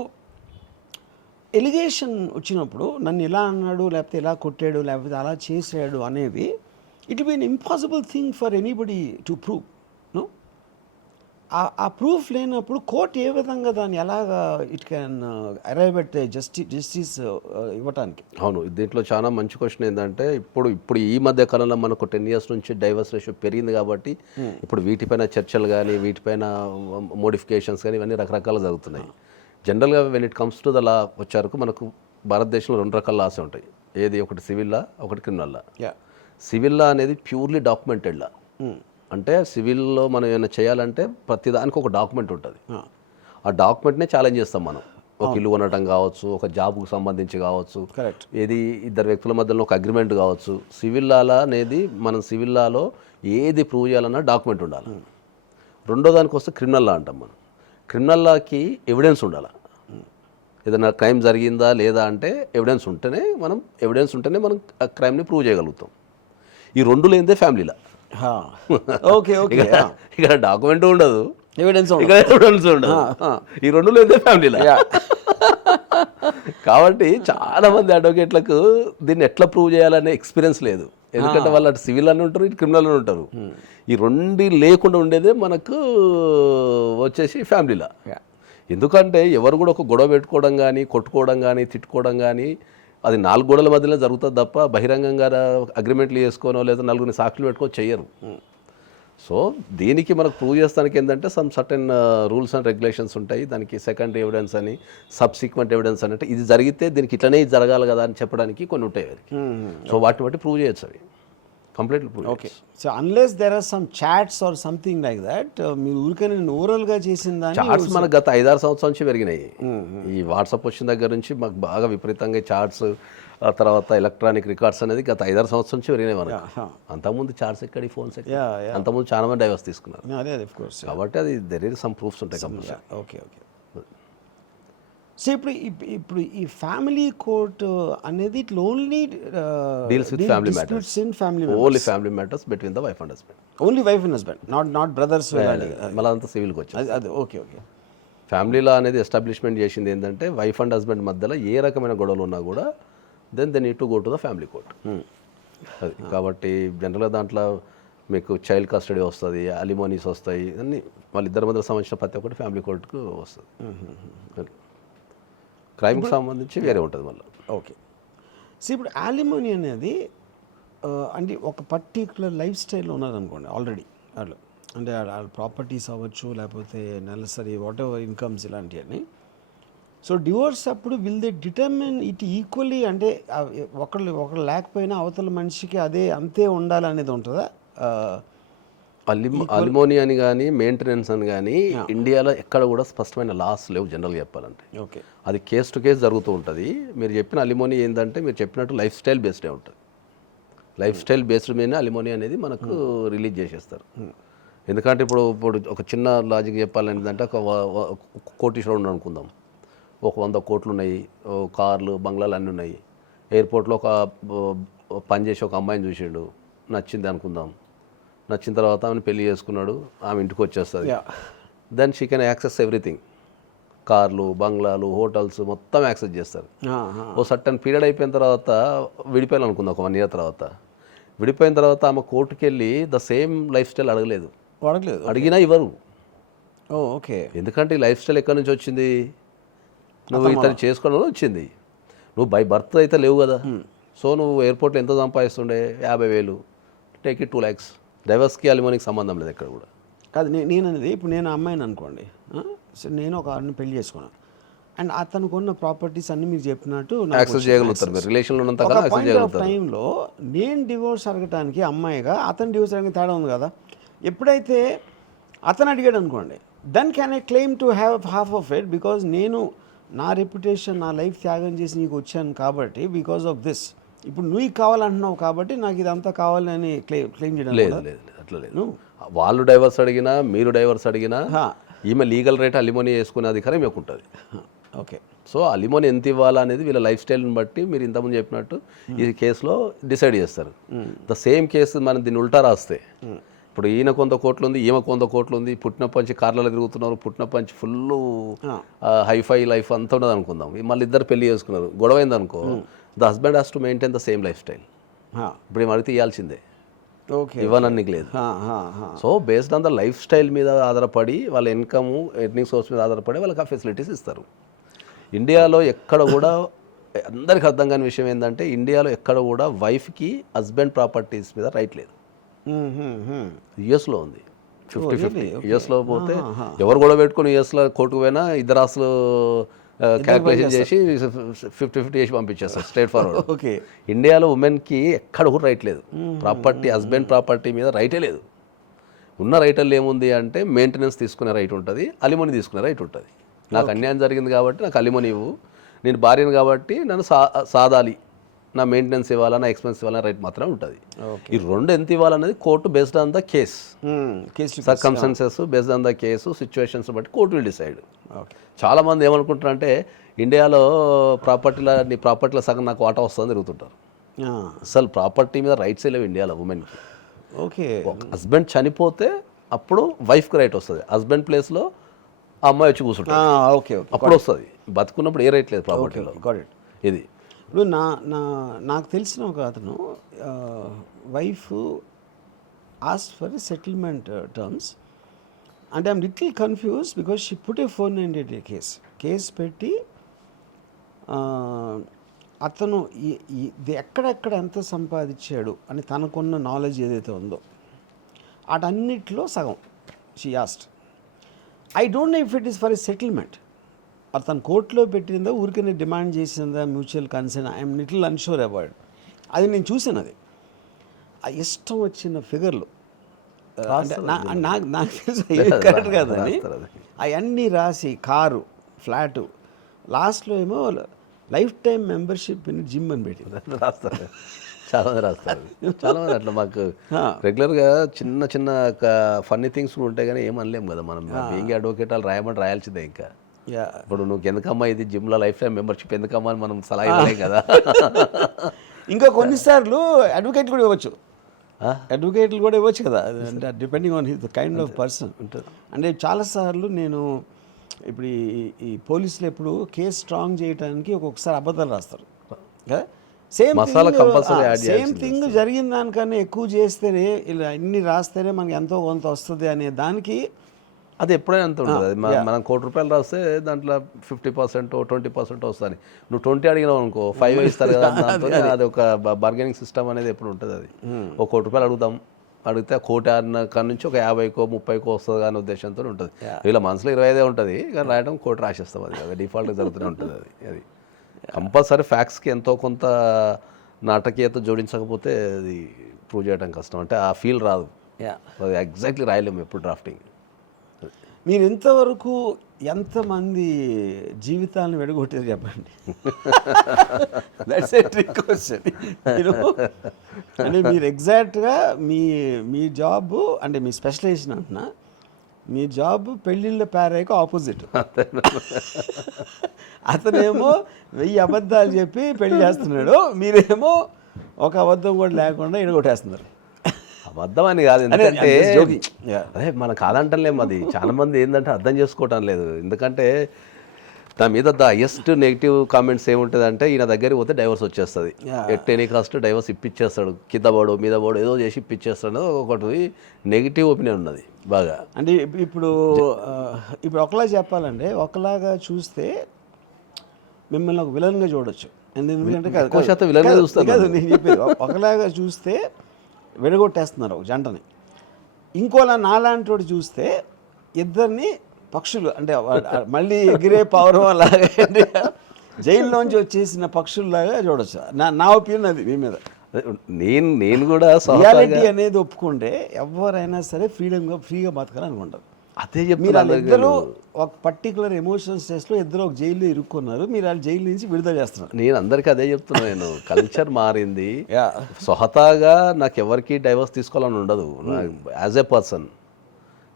ఎలిగేషన్ వచ్చినప్పుడు నన్ను ఇలా అన్నాడు, లేకపోతే ఇలా కొట్టాడు, లేకపోతే అలా చేశాడు అనేవి it will be an impossible thing for anybody to prove. No, ఆ ప్రూఫ్ లేనప్పుడు కోర్ట్ ఏ విధంగా దాన్ని ఎలాగా it can arrive at justice ఇవ్వటానికి? అవును, దీంట్లో చాలా మంచి క్వశ్చన్ ఏంటంటే ఇప్పుడు ఈ మధ్య కాలంలో మనకు 10 years నుంచి డైవర్స్ రేషియో పెరిగింది కాబట్టి ఇప్పుడు వీటిపైన చర్చలు కానీ వీటిపైన మోడిఫికేషన్స్ కానీ ఇవన్నీ రకరకాలు జరుగుతున్నాయి. జనరల్గా when it comes to the law వచ్చారకు మనకు భారతదేశంలో 2 రకాల లాస్ ఉంటాయి. ఏది? ఒకటి సివిల్ లా, ఒకటి క్రిమినల్ లా. సివిల్ లా అనేది ప్యూర్లీ డాక్యుమెంటెడ్ లా. అంటే సివిల్లో మనం ఏమైనా చేయాలంటే ప్రతిదానికి ఒక డాక్యుమెంట్ ఉంటుంది. ఆ డాక్యుమెంట్నే ఛాలెంజ్ చేస్తాం మనం. ఒక ఇల్లు కొనటం కావచ్చు, ఒక జాబ్కు సంబంధించి కావచ్చు, ఏది ఇద్దరు వ్యక్తుల మధ్యలో ఒక అగ్రిమెంట్ కావచ్చు. సివిల్ లాలా అనేది మనం సివిల్ లాలో ఏది ప్రూవ్ చేయాలన్నా డాక్యుమెంట్ ఉండాలి. రెండో దానికి వస్తే క్రిమినల్ లా అంటాం మనం. క్రిమినల్ లాకి ఎవిడెన్స్ ఉండాలి. ఏదైనా క్రైమ్ జరిగిందా లేదా అంటే ఎవిడెన్స్ ఉంటేనే మనం ఆ క్రైమ్ని ప్రూవ్ చేయగలుగుతాం. ఈ రెండు లేనిదే ఫ్యామిలీలా. Okay okay. ఇక్కడ డాక్యుమెంట్ ఉండదు, ఎవిడెన్స్ ఉండదు. ఈ రెండు లేనిదే ఫ్యామిలీలా. కాబట్టి చాలా మంది అడ్వకేట్లకు దీన్ని ఎట్లా ప్రూవ్ చేయాలనే ఎక్స్పీరియన్స్ లేదు. ఎందుకంటే వాళ్ళు అటు సివిల్ అని ఉంటారు, ఇటు క్రిమినల్ అని ఉంటారు. ఈ రెండు లేకుండా ఉండేదే మనకు వచ్చేసి ఫ్యామిలీలా. ఎందుకంటే ఎవరు కూడా ఒక గొడవ పెట్టుకోవడం కానీ, కొట్టుకోవడం కానీ, తిట్టుకోవడం కానీ అది 4 గోడల మధ్యలో జరుగుతుంది తప్ప బహిరంగంగా అగ్రిమెంట్లు చేసుకోనో లేదా నలుగురిని సాక్షులు పెట్టుకో చెయ్యరు. సో దీనికి మనకు ప్రూవ్ చేస్తానికి ఏంటంటే some certain rules and regulations ఉంటాయి. దానికి సెకండరీ ఎవిడెన్స్ అని, సబ్సిక్వెంట్ ఎవిడెన్స్ అని, అంటే ఇది జరిగితే దీనికి ఇట్లనే ఇది జరగాలి కదా అని చెప్పడానికి కొన్ని ఉంటాయి. సో వాటిని బట్టి ప్రూవ్ చేయొచ్చు అవి completely prove. Okay. So unless there are some chats or something like that, మీరు ఊరికే ఓరల్గా చేసిన దాన్ని చాట్స్ మనకు గత 5-6 సంవత్సరాల నుంచి పెరిగినాయి. ఈ వాట్సాప్ వచ్చిన దగ్గర నుంచి మాకు బాగా విపరీతంగా చాట్స్, ఆ తర్వాత ఎలక్ట్రానిక్ రికార్డ్స్ అనేది గత 5-6 సంవత్సరాల నుంచి పెరిగినాయి మనకు. అంతకుముందు చాట్స్ ఎక్కడి, ఫోన్స్ ఎక్కడి, అంతకుముందు చాలా మంది డైవర్స్ తీసుకున్నారు. కాబట్టి అది దెర్ ఈస్ సమ్ ప్రూఫ్స్ ఉంటాయి కంపల్సరీ. Okay okay. సో ఇప్పుడు ఈ ఫ్యామిలీ కోర్ట్ అనేది it only deals with family matters, only family matters between the wife and husband. Only wife and husband, not brothers. మళ్ళీ అంతా సివిల్కి వచ్చింది. అది ఓకే ఓకే. ఫ్యామిలీ లా అనేది establishment చేసింది ఏంటంటే వైఫ్ అండ్ హస్బెండ్ మధ్యలో ఏ రకమైన గొడవలు ఉన్నా కూడా then they need to go to the family court. అది కాబట్టి జనరల్గా దాంట్లో మీకు చైల్డ్ కస్టడీ వస్తుంది, అలిమోనీస్ వస్తాయి, అన్నీ వాళ్ళిద్దరి మధ్య సంబంధించిన ప్రతి ఒక్కటి ఫ్యామిలీ కోర్టుకు వస్తుంది. క్రైమ్కి సంబంధించి వేరే ఉంటుంది మళ్ళీ. ఓకే. సో ఇప్పుడు యాలిమోనీ అనేది అంటే ఒక పర్టిక్యులర్ లైఫ్ స్టైల్లో ఉన్నారనుకోండి ఆల్రెడీ వాళ్ళు, అంటే ప్రాపర్టీస్ అవ్వచ్చు, లేకపోతే నెలసరి వాట్ ఎవర్ ఇన్కమ్స్ ఇలాంటివన్నీ. సో డివోర్స్ అప్పుడు will they determine it equally, అంటే ఒకళ్ళు లేకపోయినా అవతల మనిషికి అంతే ఉండాలనేది ఉంటుందా? అలిమోనీ అని కానీ మెయింటెనెన్స్ అని కానీ ఇండియాలో ఎక్కడ కూడా స్పష్టమైన లాస్ లేవు జనరల్గా చెప్పాలంటే. ఓకే. అది కేస్ టు కేస్ జరుగుతూ ఉంటుంది. మీరు చెప్పిన అలిమోనీ ఏంటంటే మీరు చెప్పినట్టు లైఫ్ స్టైల్ బేస్డే ఉంటుంది. లైఫ్ స్టైల్ బేస్డ్ మీదనే అలిమోనీ అనేది మనకు రిలీజ్ చేసేస్తారు. ఎందుకంటే ఇప్పుడు ఒక చిన్న లాజిక్ చెప్పాలంటే ఒక కోటీశ్వరుడు ఉన్నాడు అనుకుందాం. ఒక 100 కోట్లు ఉన్నాయి, కార్లు, బంగ్లాలు అన్నీ ఉన్నాయి. ఎయిర్పోర్ట్లో ఒక పని చేసి ఒక అమ్మాయిని చూసిండు, నచ్చింది అనుకుందాం. నచ్చిన తర్వాత ఆమెను పెళ్లి చేసుకున్నాడు, ఆమె ఇంటికి వచ్చేస్తుంది. Then she can access everything. కార్లు, బంగ్లాలు, హోటల్స్ మొత్తం యాక్సెస్ చేస్తారు. ఓ సర్టన్ పీరియడ్ అయిపోయిన తర్వాత విడిపోయాను అనుకుందాం, ఒక 1 year తర్వాత. విడిపోయిన తర్వాత ఆమె కోర్టుకి వెళ్ళి ద సేమ్ లైఫ్ స్టైల్ అడగలేదు, అడిగినా ఇవ్వరు. ఓకే. ఎందుకంటే ఈ లైఫ్ స్టైల్ ఎక్కడి నుంచి వచ్చింది? నువ్వు ఇతను చేసుకోవడం వచ్చింది. నువ్వు బై బర్త్ అయితే లేవు కదా. సో నువ్వు ఎయిర్పోర్ట్లో ఎంత సంపాదిస్తుండే? 50,000, టేక్ ఇట్ 2 lakhs. డైవర్స్కి అలిమోనీకి సంబంధం లేదు ఎక్కడ కూడా. కాదు, నేను అనేది ఇప్పుడు నేను అమ్మాయిని అనుకోండి, సో నేను ఒక ఆడిని పెళ్లి చేసుకున్నాను, అండ్ అతనికి ఉన్న ప్రాపర్టీస్ అన్ని మీరు చెప్పినట్టు యాక్సెస్ చేయగలుగుతారు. మీరు రిలేషన్లో ఉన్నంత యాక్సెస్ చేయగలుగుతారు. టైంలో నేను డివోర్స్ అడగటానికి అమ్మాయిగా అతను డివోర్స్ అడగడానికి తేడా ఉంది కదా. ఎప్పుడైతే అతను అడిగాడు అనుకోండి, then can I claim to have half of it, because నేను నా రెప్యుటేషన్, నా లైఫ్ త్యాగం చేసి నీకు వచ్చాను కాబట్టి, బికాజ్ ఆఫ్ దిస్ ఇప్పుడు నువ్వు కావాలంటున్నావు కాబట్టి నాకు ఇదంతా కావాలని క్లెయిమ్ చేయడం లేదు. అట్లా లేదు. వాళ్ళు డైవర్స్ అడిగినా, మీరు డైవర్స్ అడిగినా ఈమె లీగల్ రైట్ అలిమోనీ వేసుకునే అధికారం మీకు ఉంటుంది. ఓకే. సో అలిమోని ఎంత ఇవ్వాలా అనేది వీళ్ళ లైఫ్ స్టైల్ని బట్టి మీరు ఇంతకుముందు చెప్పినట్టు ఈ కేసులో డిసైడ్ చేస్తారు. ద సేమ్ కేసు మనం దీన్ని ఉల్టా రాస్తే ఇప్పుడు ఈయన 100 కోట్లు ఉంది, ఈమె 100 కోట్లు ఉంది, పుట్టినప్పటి కార్లలో తిరుగుతున్నారు, పుట్టినప్పటి ఫుల్ హైఫై లైఫ్ అంతా ఉన్నది అనుకుందాం. మళ్ళీ ఇద్దరు పెళ్లి చేసుకున్నారు, గొడవ అయింది అనుకో, the husband has to maintain the same life style. ఇప్పుడు ఏం అడిగితే ఇవ్వాల్సిందే, ఓకే, ఇవ్వననికి లేదు. So based on the life style మీద ఆధారపడి వాళ్ళ ఇన్కమ్ ఎర్నింగ్ సోర్స్ మీద ఆధారపడి వాళ్ళకి ఆ ఫెసిలిటీస్ ఇస్తారు. ఇండియాలో ఎక్కడ కూడా అందరికి అర్థం కాని విషయం ఏంటంటే ఇండియాలో ఎక్కడ కూడా వైఫ్కి హస్బెండ్ ప్రాపర్టీస్ మీద రైట్ లేదు. యుఎస్లో ఉంది 50-50. యుఎస్లో పోతే ఎవరు కూడా పెట్టుకుని యుఎస్లో కోర్టుకు పోయినా ఇద్దరు ఆస్తులు క్యాల్కులేషన్ చేసి 50-50 చేసి పంపించేస్తారు స్ట్రైట్ ఫార్వర్డ్. ఓకే. ఇండియాలో ఉమెన్కి ఎక్కడ కూడా రైట్ లేదు, ప్రాపర్టీ హస్బెండ్ ప్రాపర్టీ మీద రైటే లేదు. ఉన్న రైటర్లు ఏముంది అంటే మెయింటెనెన్స్ తీసుకునే రైట్ ఉంటుంది, అలిమోని తీసుకునే రైట్ ఉంటుంది. నాకు అన్యాయం జరిగింది కాబట్టి నాకు అలిమోని ఇవ్వు, నేను భార్యను కాబట్టి నన్ను సాదాలి, నా మెయింటెనెన్స్ ఇవ్వాలా, నా ఎక్స్పెన్స్ ఇవ్వాలన్న రైట్ మాత్రమే ఉంటుంది. ఈ రెండు ఎంత ఇవ్వాలన్నది court based on the case, circumstances based on the case situations బట్టి కోర్టు విల్ డిసైడ్. చాలామంది ఏమనుకుంటారు అంటే ఇండియాలో నీ ప్రాపర్టీలో సగం నాకు వాటా వస్తుందని తిరుగుతుంటారు. అసలు ప్రాపర్టీ మీద రైట్స్ లేవు ఇండియాలో ఉమెన్కి. ఓకే. హస్బెండ్ చనిపోతే అప్పుడు వైఫ్కి రైట్ వస్తుంది, హస్బెండ్ ప్లేస్లో ఆ అమ్మాయి వచ్చి కూర్చుంటుంది. ఓకే, అప్పుడు వస్తుంది. బతుకున్నప్పుడు ఏ రైట్ లేదు ప్రాపర్టీలో. ఇది ఇప్పుడు నాకు తెలిసిన ఒక అతను wife ask for settlement terms, అంటే I'm little confuse because she put a 498 case పెట్టి అతను ఎక్కడెక్కడ ఎంత సంపాదించాడు అని తనకున్న నాలెడ్జ్ ఏదైతే ఉందో అటన్నిటిలో సగం she asked. I don't know if it is for a settlement అతను కోర్టులో పెట్టిందా ఊరికనే డిమాండ్ చేసిందా mutual consent, I'm little unsure about. అది నేను చూసాను. అది ఆ ఇష్టం వచ్చిన ఫిగర్లు నాకు తెలుసు కరెక్ట్ కాదని అవన్నీ రాసి కారు ఫ్లాటు లాస్ట్లో ఏమో life time membership in gym అని పెట్టి రాస్తారు. చాలామంది రాస్తారు, చాలామంది అట్లా. మాకు రెగ్యులర్గా చిన్న చిన్న ఫన్నీ థింగ్స్ ఉంటాయి కానీ ఏమనలేము కదా మనం. బీయింగ్ అడ్వకేట్ వాళ్ళు రాయమంటే రాయాల్సిందే. ఇంకా ఇప్పుడు నువ్వు ఎందుకమ్మా ఇది జిమ్లో లైఫ్ టైం మెంబర్షిప్ ఎందుకమ్మా అని మనం సలహా ఇవ్వలేం కదా. ఇంకా కొన్నిసార్లు అడ్వకేట్ కూడా ఇవ్వచ్చు, అడ్వకేట్లు కూడా ఇవ్వచ్చు కదా, అంటే depending on his kind of person ఉంటుంది. అంటే చాలాసార్లు నేను ఇప్పుడు ఈ పోలీసులు ఎప్పుడు కేసు స్ట్రాంగ్ చేయడానికి ఒక్కొక్కసారి అబద్ధాలు రాస్తారు కదా. సేమ్ థింగ్ జరిగిన దానికన్నా ఎక్కువ చేస్తేనే ఇలా ఇన్ని రాస్తేనే మనకి ఎంతో కొంత వస్తుంది అనే దానికి అది ఎప్పుడైనా అంత ఉంటుంది. మనం ₹1,00,00,000 రాస్తే దాంట్లో 50% 20% వస్తుంది. నువ్వు 20 అడిగినావు అనుకో 5 ఇస్తారు కదా. దాంతో అది ఒక బార్గెనింగ్ సిస్టమ్ అనేది ఎప్పుడు ఉంటుంది. అది ఒక ₹1,00,00,000 అడుగుతాం, అడిగితే ₹1,00,00,000 నుంచి ఒక 50కో 30కో వస్తుంది అనే ఉద్దేశంతో ఉంటుంది. వీళ్ళ మనసులో 25 ఉంటుంది కానీ రాయడం ₹1,00,00,000 రాసేస్తాం. అది డిఫాల్ట్గా జరుగుతూనే ఉంటుంది. అది కంపల్సరీ ఫ్యాక్ట్స్కి ఎంతో కొంత నాటకీయత జోడించకపోతే అది ప్రూవ్ చేయడం కష్టం. అంటే ఆ ఫీల్ రాదు, అది ఎగ్జాక్ట్లీ రాయలేము ఎప్పుడు డ్రాఫ్టింగ్. మీరు ఇంతవరకు ఎంతమంది జీవితాలను వెడగొట్టారు చెప్పండి. That's a trick question. అంటే మీరు ఎగ్జాక్ట్గా మీ జాబ్ అంటే మీ స్పెషలైజేషన్ అంటున్నా, మీ జాబ్ పెళ్ళిళ్ళ ప్యారేకు ఆపోజిట్. అతనేమో 1000 అబద్ధాలు చెప్పి పెళ్లి చేస్తున్నాడు, మీరేమో ఒక అబద్ధం కూడా లేకుండా ఎడగొట్టేస్తున్నారు. అబద్ధం అని కాదు, ఎందుకంటే అదే మనం కాదంటలేము. అది చాలా మంది ఏంటంటే అర్థం చేసుకోవటం లేదు. ఎందుకంటే దాని మీద ద హైయెస్ట్ నెగిటివ్ కామెంట్స్ ఏముంటుంది అంటే ఈయన దగ్గరికి పోతే డైవర్స్ వచ్చేస్తుంది, ఎట్ ఎనీ కాస్ట్ డైవర్స్ ఇప్పించేస్తాడు, కింద పడు మీద పడు ఏదో చేసి ఇప్పించేస్తాడు. ఒకటి నెగిటివ్ ఒపీనియన్ ఉన్నది బాగా. అంటే ఇప్పుడు ఒకలా చెప్పాలంటే ఒకలాగా చూస్తే మిమ్మల్ని ఒక విలన్గా చూడొచ్చు. ఎందుకంటే కాదు నేను చెప్పేది, ఒకలాగా చూస్తే వెడగొట్టేస్తున్నారు ఒక జంటని. ఇంకోలా నాలాంటి వాడు చూస్తే ఇద్దరిని పక్షులు అంటే మళ్ళీ ఎగిరే పౌరం లాగా జైల్లోంచి వచ్చేసిన పక్షుల్లాగా చూడొచ్చు. నా ఒపీనియన్ అది మీ మీద. నేను కూడా రియాలిటీ అనేది ఒప్పుకుంటే ఎవరైనా సరే ఫ్రీగా బతకాలనుకుంటారు. అదే చెప్పి ఇద్దరు ఒక పర్టికులర్ ఎమోషనల్ స్టేజ్లో ఇద్దరు ఒక జైల్లో ఇరుక్కున్నారు, మీరు వాళ్ళు జైలు నుంచి విడుదల చేస్తున్నారు. నేను అందరికీ అదే చెప్తున్నా. నేను కల్చర్ మారింది, స్వహతాగా నాకు ఎవరికి డైవర్స్ తీసుకోవాలని ఉండదు యాజ్ ఏ పర్సన్.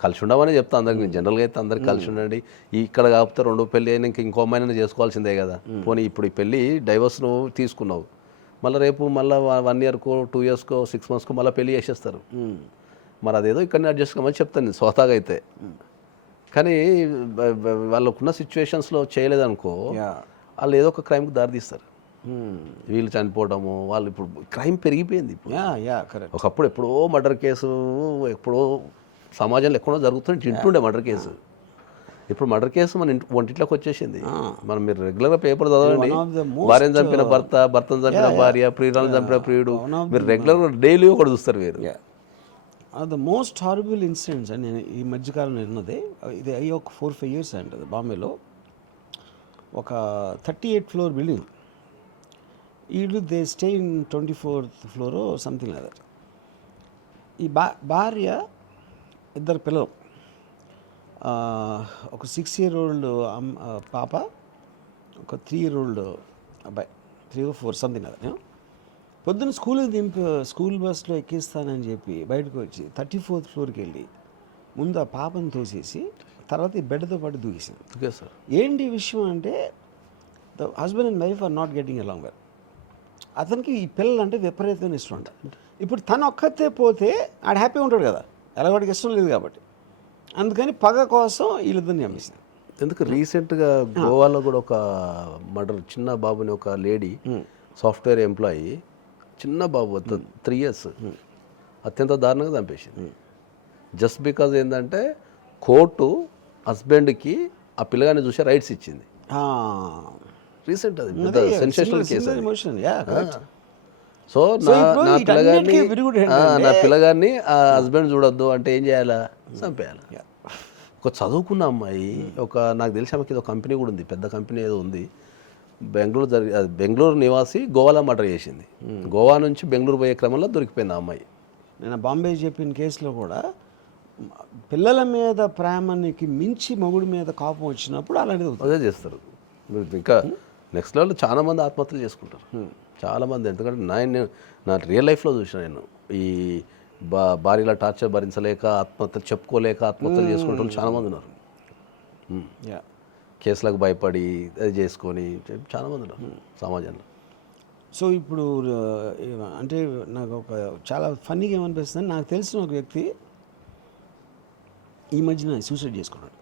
కలిసి ఉండమని చెప్తా అందరికి, జనరల్గా అయితే అందరికి కలిసి ఉండండి, ఇక్కడ కాకపోతే రెండో పెళ్ళి అయినా ఇంకో అమ్మాయినా చేసుకోవాల్సిందే కదా, పోనీ ఇప్పుడు ఈ పెళ్ళి డైవర్స్ నువ్వు తీసుకున్నావు, మళ్ళీ రేపు మళ్ళీ 1 ఇయర్కో 2 ఇయర్స్కో 6 మంత్స్కో మళ్ళీ పెళ్ళి చేసేస్తారు. మరి అదేదో ఇక్కడనే అడ్జస్ట్ కమ్మని చెప్తాను నేను స్వతహాగా అయితే. కానీ వాళ్ళకున్న సిచ్యువేషన్స్లో చేయలేదనుకో వాళ్ళు ఏదో ఒక క్రైమ్కి దారితీస్తారు. వీళ్ళు చనిపోవడము, వాళ్ళు ఇప్పుడు క్రైమ్ పెరిగిపోయింది ఇప్పుడు. ఒకప్పుడు ఎప్పుడో మర్డర్ కేసు ఎప్పుడో సమాజంలో ఎక్కడో జరుగుతుంటే ఇంటుండే మర్డర్ కేసు, ఇప్పుడు మర్డర్ కేసు మన ఒంటిట్లోకి వచ్చేసింది. మనం మీరు రెగ్యులర్గా పేపర్ చదవండి, భార్యను చంపిన భర్త, భర్తను చంపిన భార్య, ప్రియురాలను చంపిన ప్రియుడు, మీరు రెగ్యులర్గా డైలీ ఒకటి చూస్తారు మీరు. ద మోస్ట్ హారబుల్ ఇన్సిడెంట్స్ అని నేను ఈ మధ్యకాలంలో విన్నది, ఇది అయ్యి ఒక 4-5 years అంటది. బాంబేలో ఒక 38 floor బిల్డింగ్, వీళ్ళు they stay in 24th floor something like that. ఈ భార్య, 2 పిల్లలు, ఒక 6-year-old పాప, ఒక 3-year-old అబ్బాయి, 3 or 4 సంథింగ్ లైక్. పొద్దున్న స్కూల్ బస్లో ఎక్కిస్తానని చెప్పి బయటకు వచ్చి 34th floorకి వెళ్ళి ముందు ఆ పాపను తోసేసి తర్వాత ఈ బెడ్తో పాటు దూకేసింది. ఏంటి విషయం అంటే, the husband and wife or not getting along well. అతనికి ఈ పిల్లలు అంటే విపరీతమైన ఇష్టం ఉంటారు. ఇప్పుడు తను ఒక్కతే పోతే ఆడ హ్యాపీగా ఉంటాడు కదా, ఎలాగోడికి ఇష్టం లేదు కాబట్టి, అందుకని పగ కోసం వీళ్ళిద్దరిని అమ్మేసింది. ఎందుకు రీసెంట్గా గోవాలో కూడా ఒక మర్డర్, చిన్న బాబుని ఒక లేడీ సాఫ్ట్వేర్ ఎంప్లాయీ, చిన్న బాబు 3 years, అత్యంత దారుణంగా చంపేసింది. జస్ట్ బికాజ్ ఏంటంటే కోర్టు హస్బెండ్కి ఆ పిల్లగాన్ని చూసే రైట్స్ ఇచ్చింది. రీసెంట్ అది సెన్సేషనల్ కేసు. సో నా పిల్లగాన్ని ఆ హస్బెండ్ చూడొద్దు అంటే ఏం చేయాలా, చంపేయాలి. ఒక చదువుకున్న అమ్మాయి, ఒక నాకు తెలిసి ఆమెకి ఏదో కంపెనీ కూడా ఉంది, పెద్ద కంపెనీ ఏదో ఉంది, బెంగళూరు నివాసి, గోవాలో మర్డర్ చేసింది. గోవా నుంచి బెంగళూరు పోయే క్రమంలో దొరికిపోయింది ఆ అమ్మాయి. నేను బాంబే చెప్పిన కేసులో కూడా పిల్లల మీద ప్రేమనికి మించి మొగుడి మీద కోపం వచ్చినప్పుడు అలాంటిది అదే చేస్తారు. ఇంకా నెక్స్ట్ లెవెల్లో చాలామంది ఆత్మహత్యలు చేసుకుంటారు, చాలామంది. ఎందుకంటే నా రియల్ లైఫ్లో చూసిన నేను ఈ భార్యల టార్చర్ భరించలేక ఆత్మహత్యలు చెప్పుకోలేక ఆత్మహత్యలు చేసుకునే వాళ్ళు చాలామంది ఉన్నారు. కేసులకు భయపడి అది చేసుకొని చాలామంది ఉన్నారు సమాజంలో. సో ఇప్పుడు అంటే నాకు ఒక చాలా ఫన్నీగా ఏమనిపిస్తుంది, నాకు తెలిసిన ఒక వ్యక్తి ఈ మధ్యన సూసైడ్ చేసుకున్నాడు.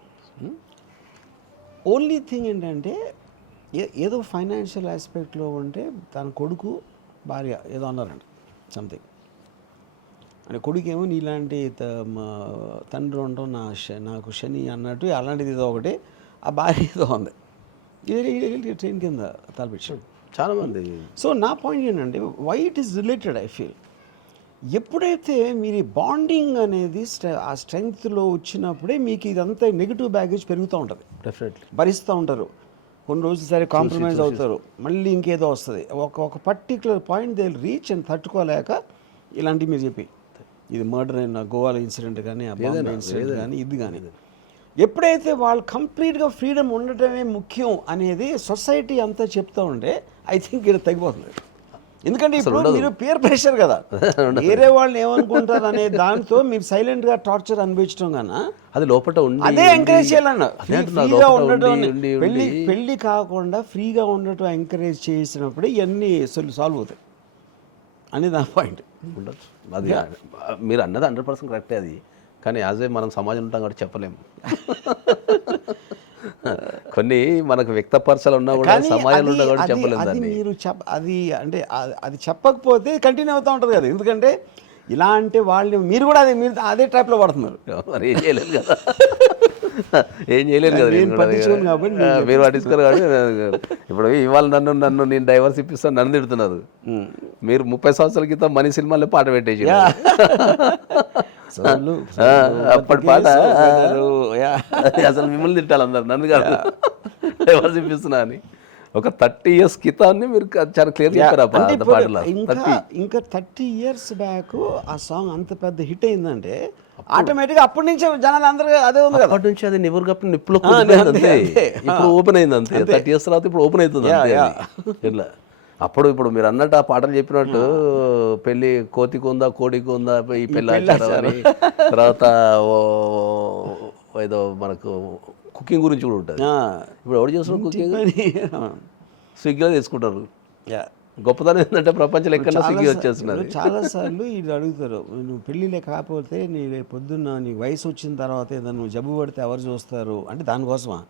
ఓన్లీ థింగ్ ఏంటంటే ఏదో ఫైనాన్షియల్ ఆస్పెక్ట్లో ఉంటే తన కొడుకు భార్య ఏదో అన్నారండి సంథింగ్, అంటే కొడుకు ఏమో నీలాంటి తండ్రి ఉండటం నాకు శని అన్నట్టు అలాంటిది ఏదో ఒకటి, ఆ భార్య ఏదో ఉంది, ట్రైన్ కింద తలపెట్టాడు చాలామంది. సో నా పాయింట్ ఏంటంటే why it is related I feel, ఎప్పుడైతే మీరు బాండింగ్ అనేది ఆ స్ట్రెంగ్త్లో వచ్చినప్పుడే మీకు ఇదంతా నెగిటివ్ బ్యాగేజ్ పెరుగుతూ ఉంటుంది. డెఫినెట్లీ భరిస్తూ ఉంటారు, కొన్ని రోజులు సరే కాంప్రమైజ్ అవుతారు, మళ్ళీ ఇంకేదో వస్తుంది, ఒక పర్టికులర్ పాయింట్ దే రీచ్ అని తట్టుకోలేక ఇలాంటివి మీరు చెప్పి, ఇది మర్డర్ అయిన గోవాల ఇన్సిడెంట్ కానీ, ఆ బాంబే ఇన్సిడెంట్ కానీ, ఇది కానీ, ఎప్పుడైతే వాళ్ళు కంప్లీట్గా ఫ్రీడమ్ ఉండటమే ముఖ్యం అనేది సొసైటీ అంతా చెప్తూ ఉంటే ఐ థింక్ ఇక్కడ తగ్గిపోతుంది. ఎందుకంటే ఇప్పుడు మీరు పియర్ ప్రెషర్ కదా, వేరే వాళ్ళు ఏమనుకుంటారు అనే దాంతో మీరు సైలెంట్గా టార్చర్ అనుభవించడం కన్నా అది లోపల అదే ఎంకరేజ్ చేయాలన్న. ఫ్రీగా ఉండటం, పెళ్ళి కాకుండా ఫ్రీగా ఉండటం ఎంకరేజ్ చేసినప్పుడు ఇవన్నీ సాల్వ్ అవుతాయి అనేది నా పాయింట్. ఉండొచ్చు, అది మీరు అన్నది 100% కరెక్టే అది. కానీ యాజ్ ఏ మనం సమాజం ఉంటాం కాబట్టి చెప్పలేము. కొన్ని మనకు వ్యక్తపరచాలు ఉన్నా కూడా సమాజంలో ఉన్నా కూడా చెప్పలేము దాన్ని. మీరు అది అంటే అది చెప్పకపోతే కంటిన్యూ అవుతూ ఉంటుంది కదా, ఎందుకంటే ఇలా అంటే వాళ్ళు మీరు కూడా మీరు అదే ట్రాప్లో పడుతున్నారు. మరి ఏం చేయలేదు కదా, ఏం చేయలేదు కదా, మీరు పట్టించుకోరు కాబట్టి. ఇప్పుడు ఇవాళ నన్ను నేను డైవర్స్ ఇప్పిస్తాను నన్ను తిడుతున్నారు, మీరు 30 సంవత్సరాల క్రితం మనీ సినిమాలో పాట పెట్టేసి అప్పటి పాట అసలు మిమ్మల్ని తిట్టాలి అందరు, నన్ను కాదు డైవర్స్ ఇప్పిస్తున్నా అని. ఒక 30 years క్రితాన్ని మీరు చాలా క్లియర్ చెప్పారు ఆ పాటలో. ఇంకా 30 years బ్యాక్ ఆ సాంగ్ అంత పెద్ద హిట్ అయిందంటే ఆటోమేటిక్గా అప్పటి నుంచి జనాలు అందరూ అదే ఉంది కదా, అప్పటి నుంచి అది నిప్పులు అంతే, ఇప్పుడు ఓపెన్ అయింది అంతే. 30 years తర్వాత ఇప్పుడు ఓపెన్ అవుతుంది ఇట్లా. అప్పుడు ఇప్పుడు మీరు అన్నట్టు ఆ పాటలు చెప్పినట్టు పెళ్ళి కోతికి ఉందా కోడికి ఉందా ఈ పెళ్ళి ఆచారం అని, తర్వాత ఏదో మనకు కుకింగ్ గురించి కూడా ఉంటుంది. ఇప్పుడు ఎవరు చేస్తున్నారు కుకింగ్? స్విగ్గీలో తీసుకుంటారు. గొప్పతనం ఏంటంటే ప్రపంచంలో ఎక్కడన్నా స్విగ్గీ వచ్చేస్తున్నారు. చాలాసార్లు వీళ్ళు అడుగుతారు, నువ్వు పెళ్ళిళ్ళే కాకపోతే నీ పొద్దున్న నీ వయసు వచ్చిన తర్వాత ఏదైనా నువ్వు జబ్బు పడితే ఎవరు చూస్తారు అంటే దానికోసమా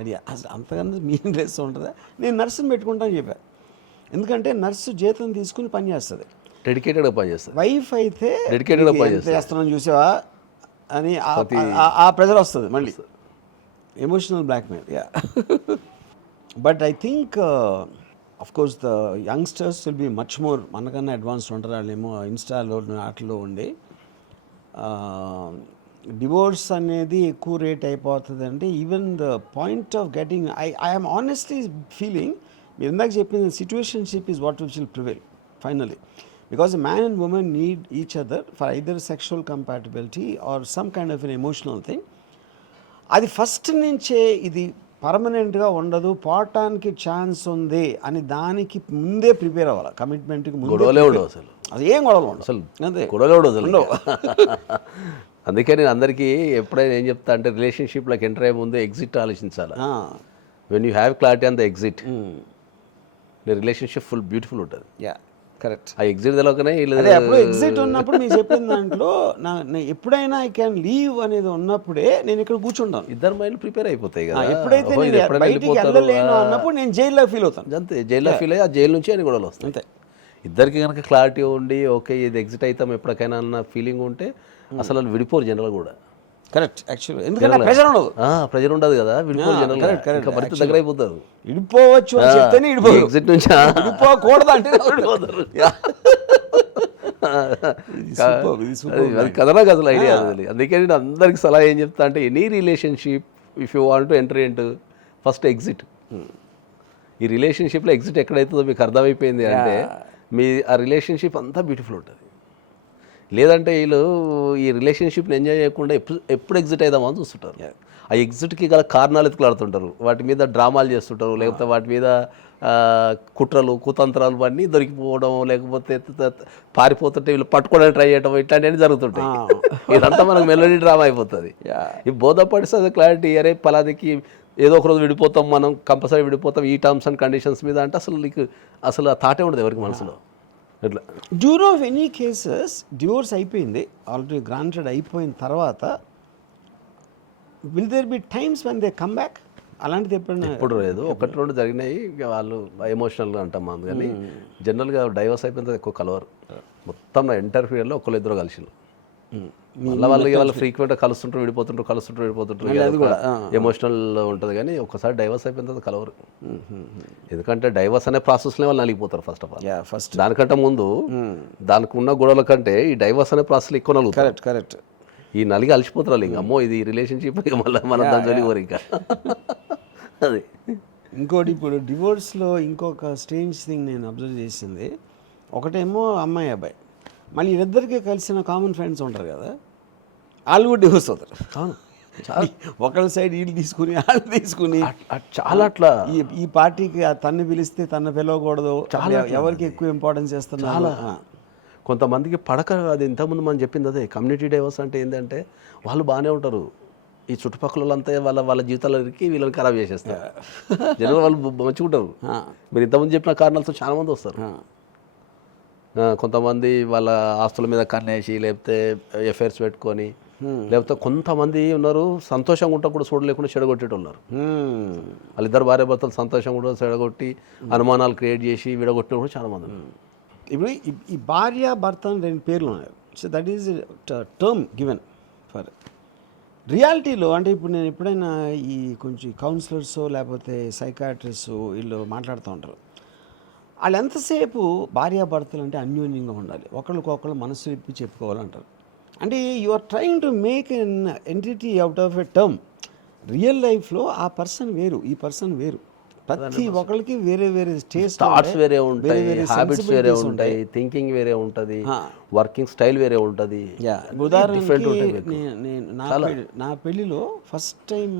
అది అసలు అంతకన్నా మీనింగ్ లెస్ ఉంటుందా? నేను నర్సుని పెట్టుకుంటాను చెప్పా, ఎందుకంటే నర్సు జీతం తీసుకుని పని చేస్తుంది, డెడికేటెడ్గా పని చేస్తుంది. వైఫ్ అయితే డెడికేటెడ్గా పని చేస్తున్నాను చూసావా అని ఆ ప్రెజర్ వస్తుంది, మళ్ళీ emotional blackmail. Yeah but I think of course the youngsters will be much more మనకన్నా అడ్వాన్స్డ్ ఉంటారు. వాళ్ళేమో ఇన్స్టాలో వాటిలో ఉండి డివోర్స్ అనేది ఎక్కువ రేట్ అయిపోతుంది అంటే even the point of getting I'm honestly feeling మీరు ఇందాక చెప్పిన situationship is what will prevail finally, because a man and woman need each other for either sexual compatibility or some kind of an emotional thing. అది first నుంచే ఇది పర్మనెంట్గా ఉండదు, పోవటానికి chance ఉంది అని దానికి ముందే ప్రిపేర్ అవ్వాలి. కమిట్మెంట్కి ముందు గొడవలే ఉండవు అసలు, అది ఏం గొడవలు ఉండవు అసలు, అంతే గొడవలే ఉండవు. అందుకే నేను అందరికీ ఎప్పుడైనా ఏం చెప్తా అంటే రిలేషన్షిప్లోకి ఎంటర్ అయ్యే ముందు ఎగ్జిట్ ఆలోచించాలి. When you have clarity on the exit, నీ రిలేషన్షిప్ ఫుల్ బ్యూటిఫుల్ ఉంటుంది. Yeah correct. ఆ ఎగ్జిట్ తెలవకనే అప్పుడు ఎగ్జిట్ ఉన్నప్పుడు మీరు చెప్పిన దాంట్లో ఎప్పుడైనా ఐ క్యాన్ లీవ్ అనేది ఉన్నప్పుడే నేను ఇక్కడ కూర్చుంటాను, ఇద్దరు మైండ్ ప్రిపేర్ అయిపోతాయి కదా. ఎప్పుడైతే నేను బయటికి వెళ్ళలేను అన్నప్పుడు నేను జైల్లో ఫీల్ అవుతాను. అంతే, జైల్లో ఫీల్ అయ్యి ఆ జైలు నుంచి అని గొడవలు వస్తాయి. అంతే, ఇద్దరికి కనుక క్లారిటీ ఉండి ఓకే ఇది ఎగ్జిట్ అవుతాం ఎప్పటికైనా అన్న ఫీలింగ్ ఉంటే అసలు వాళ్ళు విడిపోరు జనరల్ కూడా. కరెక్ట్, యాక్చువల్లీ ఎందుకంటే ప్రెజర్ ఉండదు, ప్రెజర్ ఉండదు కదా, విడిపోరు జనరల్. ఇంకా మరింత దగ్గర అయిపోతారు. విడిపోవచ్చు అని చెప్తేనే విడిపోరు, ఎగ్జిట్ నుంచి విడిపోకూడదు అంటే విడిపోతారు. అది కథనా కథలు ఐడియా. అందుకే నేను అందరికి సలహా ఏం చెప్తా అంటే any relationship if you want to enter into first exit. ఈ రిలేషన్షిప్లో ఎగ్జిట్ ఎక్కడైతుందో మీకు అర్థమైపోయింది అంటే మీ ఆ రిలేషన్షిప్ అంతా బ్యూటిఫుల్ ఉంటుంది. లేదంటే వీళ్ళు ఈ రిలేషన్షిప్ని ఎంజాయ్ చేయకుండా ఎప్పుడు ఎగ్జిట్ అవుదామని చూస్తుంటారు. ఆ ఎగ్జిట్కి గల కారణాలు ఎత్తులాడుతుంటారు, వాటి మీద డ్రామాలు చేస్తుంటారు, లేకపోతే వాటి మీద కుట్రలు కుతంత్రాలు అన్నీ దొరికిపోవడం, లేకపోతే పారిపోతుంటే వీళ్ళు పట్టుకోవడానికి ట్రై చేయడం, ఇట్లాంటివన్నీ జరుగుతుంటాయి. ఇదంతా మనకు మెలోడీ డ్రామా అయిపోతుంది. ఈ బోధపడిస్తే క్లారిటీ అరే పలాదికి ఏదో ఒకరోజు విడిపోతాం, మనం కంపల్సరీ విడిపోతాం ఈ టర్మ్స్ అండ్ కండిషన్స్ మీద అంటే అసలు నీకు అసలు ఆ థాటే ఉండదు ఎవరికి మనసులో. ఇట్లా డ్యూర్ ఆఫ్ ఎనీ కేసెస్ డివోర్స్ అయిపోయింది ఆల్రెడీ గ్రాంటెడ్ అయిపోయిన తర్వాత will there be times when they come back? అలాంటిది ఎప్పుడైనా? ఎప్పుడు లేదు, ఒకటి రెండు జరిగినాయి. వాళ్ళు ఎమోషనల్గా అంటాం అందు, కానీ జనరల్గా డైవర్స్ అయిపోయిన తర్వాత ఎక్కువ కలవరు. మొత్తం నా ఎంటర్ పీరియడ్లో ఒకళ్ళు ఇద్దరు కలిసి మళ్ళీ వాళ్ళు ఫ్రీక్వెంట్గా కలుస్తుంటారు విడిపోతుంటారు, అది కూడా ఎమోషనల్ ఉంటుంది. కానీ ఒకసారి డైవర్స్ అయిపోయిన తర్వాత కలవరు, ఎందుకంటే డైవర్స్ అనే ప్రాసెస్లో వాళ్ళు నలిగిపోతారు. ఫస్ట్ ఆఫ్ ఆల్ ఫస్ట్ దానికంటే దానికంటే ముందు దానికి ఉన్న గొడవల కంటే ఈ డైవర్స్ అనే ప్రాసెస్లో ఎక్కువ నలుగుతారు. Correct correct. ఈ నలిగి అలసిపోతారు ఇంకా, అమ్మో ఇది రిలేషన్షిప్ మళ్ళీ మన దాని జోలికి ఇంకా. అది ఇంకోటి ఇప్పుడు డివోర్స్లో ఇంకొక స్ట్రేంజ్ థింగ్ నేను అబ్జర్వ్ చేసింది, ఒకటేమో అమ్మాయి అబ్బాయి, మళ్ళీ వీళ్ళిద్దరికీ కలిసిన కామన్ ఫ్రెండ్స్ ఉంటారు కదా, వాళ్ళు కూడా డివోర్స్ అవుతారు. ఒకళ్ళ సైడ్ వీళ్ళు తీసుకుని వాళ్ళు తీసుకుని చాలా అట్లా ఈ పార్టీకి తన్ని పిలిస్తే తన పిలవకూడదు, ఎవరికి ఎక్కువ ఇంపార్టెన్స్ చేస్తున్నారు. కొంతమందికి పడక, అది ఇంతకుముందు మనం చెప్పింది అదే కమ్యూనిటీ డైవర్స్ అంటే ఏంటంటే వాళ్ళు బాగానే ఉంటారు, ఈ చుట్టుపక్కల వాళ్ళంతా వాళ్ళ జీవితాలకి వీళ్ళని ఖరాబ్ చేసేస్తారు. జనరల్ వాళ్ళు మంచిగా ఉంటారు. మీరు ఇంతకుముందు చెప్పిన కారణాలతో చాలా మంది వస్తారు. కొంతమంది వాళ్ళ ఆస్తుల మీద కన్నేసి, లేకపోతే ఎఫైర్స్ పెట్టుకొని, లేకపోతే కొంతమంది ఉన్నారు సంతోషంగా ఉంటా కూడా చూడలేకుండా చెడగొట్టేటి ఉన్నారు. వాళ్ళిద్దరు భార్య భర్తలు సంతోషంగా కూడా చెడగొట్టి అనుమానాలు క్రియేట్ చేసి విడగొట్టిన కూడా చాలా మంది ఉన్నారు. ఇప్పుడు ఈ భార్య భర్త అని రెండు పేర్లు ఉన్నాయి. So that is term given for రియాలిటీలో. అంటే ఇప్పుడు నేను ఎప్పుడైనా ఈ కొంచెం కౌన్సిలర్స్ లేకపోతే సైకాట్రిస్ట్ వీళ్ళు మాట్లాడుతూ ఉంటారు, వాళ్ళు ఎంతసేపు భార్యాభర్తలు అంటే అన్యోన్యంగా ఉండాలి, ఒకళ్ళకొకళ్ళు మనసు విప్పి చెప్పుకోవాలంటారు. అంటే you are trying to make an entity out of a term. Real లైఫ్లో ఆ పర్సన్ వేరు, ఈ పర్సన్ వేరు, ప్రతి ఒక్కరికి వేరే వేరే థాట్స్ వేరే ఉంటాయి, హ్యాబిట్స్ వేరే ఉంటాయి, థింకింగ్ వేరే ఉంటుంది, వర్కింగ్ స్టైల్ వేరే ఉంటుంది. ఉదాహరణకి నా పెళ్ళిలో ఫస్ట్ టైం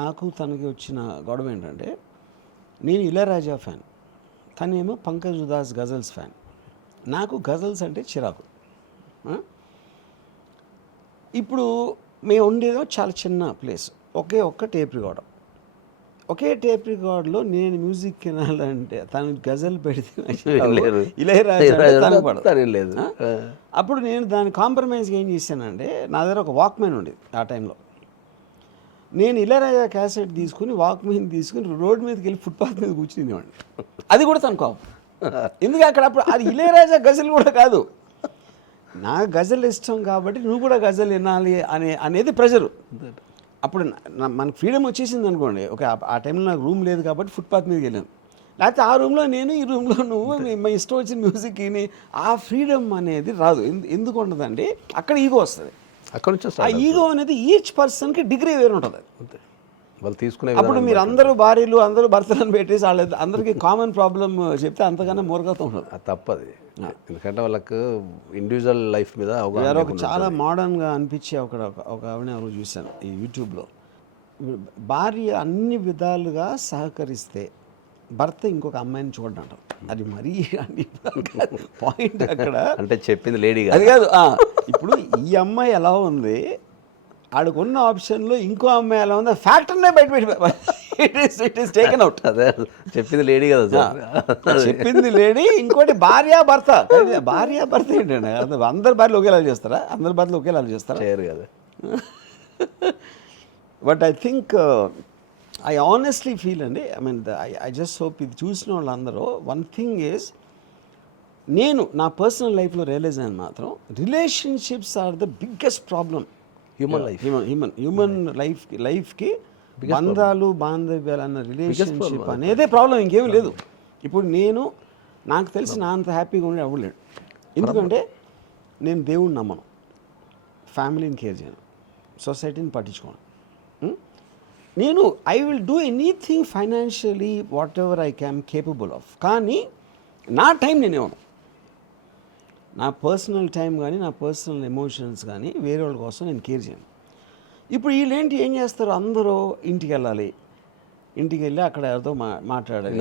నాకు తనకి వచ్చిన గొడవ ఏంటంటే, నేను ఇళయరాజా ఫ్యాన్, తనేమో పంకజ్ ఉదాస్ గజల్స్ ఫ్యాన్. నాకు గజల్స్ అంటే చిరాకు. ఇప్పుడు మేము ఉండేదో చాలా చిన్న ప్లేస్, ఒక్క టేప్ రికార్డర్. ఒకే టేప్ రికార్డులో నేను మ్యూజిక్ వినాలంటే తను గజల్ పెడితే ఇళయరాజా అంటే తనకు పడదు. లేదు. అప్పుడు నేను దాన్ని కాంప్రమైజ్గా ఏం చేశానంటే, నా దగ్గర ఒక వాక్మెన్ ఉండేది ఆ టైంలో. నేను ఇళయరాజా క్యాసెట్ తీసుకుని వాక్మెన్ తీసుకుని రోడ్డు మీదకి వెళ్ళి ఫుట్పాత్ మీద కూర్చునేవాడిని. అది కూడా తను కోపం. ఎందుకు అక్కడ అప్పుడు అది ఇళయరాజా గజల్ కూడా కాదు, నాకు గజల్ ఇష్టం కాబట్టి నువ్వు కూడా గజల్ వినాలి అనేది ప్రెషరు. అప్పుడు మనకు ఫ్రీడమ్ వచ్చేసింది అనుకోండి. ఓకే, ఆ టైంలో నాకు రూమ్ లేదు కాబట్టి ఫుట్పాత్ మీదకి వెళ్ళాను. లేకపోతే ఆ రూమ్లో నేను, ఈ రూమ్లో నువ్వు, మా ఇష్టం వచ్చిన మ్యూజిక్ విని ఆ ఫ్రీడమ్ అనేది రాదు. ఎందుకు ఉండదండి, అక్కడ ఈగో వస్తుంది. అక్కడ నుంచి ఆ ఈగో అనేది ఈచ్ పర్సన్కి డిగ్రీ వేరు ఉంటుంది. వాళ్ళు తీసుకునే అప్పుడు మీరు అందరూ భార్యలు అందరూ భర్తలను పెట్టేసి వాళ్ళ అందరికీ కామన్ ప్రాబ్లం చెప్తే అంతకన్నా మూర్ఖత ఉండదు. అది తప్పది. ఎందుకంటే వాళ్ళకు ఇండివిజువల్ లైఫ్ మీద ఒక చాలా మోడర్న్గా అనిపించే ఒక ఆవిడ ఎవరు చూశాను ఈ యూట్యూబ్లో. భార్య అన్ని విధాలుగా సహకరిస్తే భర్త ఇంకొక అమ్మాయిని చూడండి అంటారు. అది మరీ పాయింట్ అక్కడ. అంటే చెప్పింది లేడీ అది కాదు. ఇప్పుడు ఈ అమ్మాయి ఎలా ఉంది, ఆడుకున్న ఆప్షన్లో ఇంకో అమ్మాయి ఎలా ఉంది, ఫ్యాక్టర్నే బయట ఇట్ ఈస్ టేకెన్ అవుట్. అదే చెప్పింది లేడీ కదా, చెప్పింది లేడీ. ఇంకోటి భార్య భర్త ఏంటండి, అందరి భార్యలు ఒకేలా చేస్తారా? అందరి భార్యలు ఒకేలా చేస్తారా? చేయరు కదా. But I think I honestly feel అండి, ఐ జస్ట్ హోప్ ఇది చూసిన వాళ్ళందరూ వన్ థింగ్ ఈజ్, నేను నా పర్సనల్ లైఫ్లో రియలైజ్ అయిన మాత్రం relationships are the biggest problem. Human లైఫ్కి బంధాలు బాంధవ్యాలు అన్న రిలేషన్షిప్ అనేదే ప్రాబ్లం, ఇంకేమీ లేదు. ఇప్పుడు నాకు తెలిసి నా అంత హ్యాపీగా ఉండే అవ్వలేడు. ఎందుకంటే నేను దేవుడిని నమ్మను, ఫ్యామిలీని కేర్ చేయను, సొసైటీని పట్టించుకోను. నేను I will do anything financially what ever I cam capable of. కానీ నా టైం నేనేమను, నా పర్సనల్ టైం కానీ నా పర్సనల్ ఎమోషన్స్ కానీ వేరే వాళ్ళ కోసం నేను కేర్ చేయను. ఇప్పుడు వీళ్ళేంటి ఏం చేస్తారు, అందరూ ఇంటికి వెళ్ళి అక్కడ ఎవరితో మాట్లాడాలి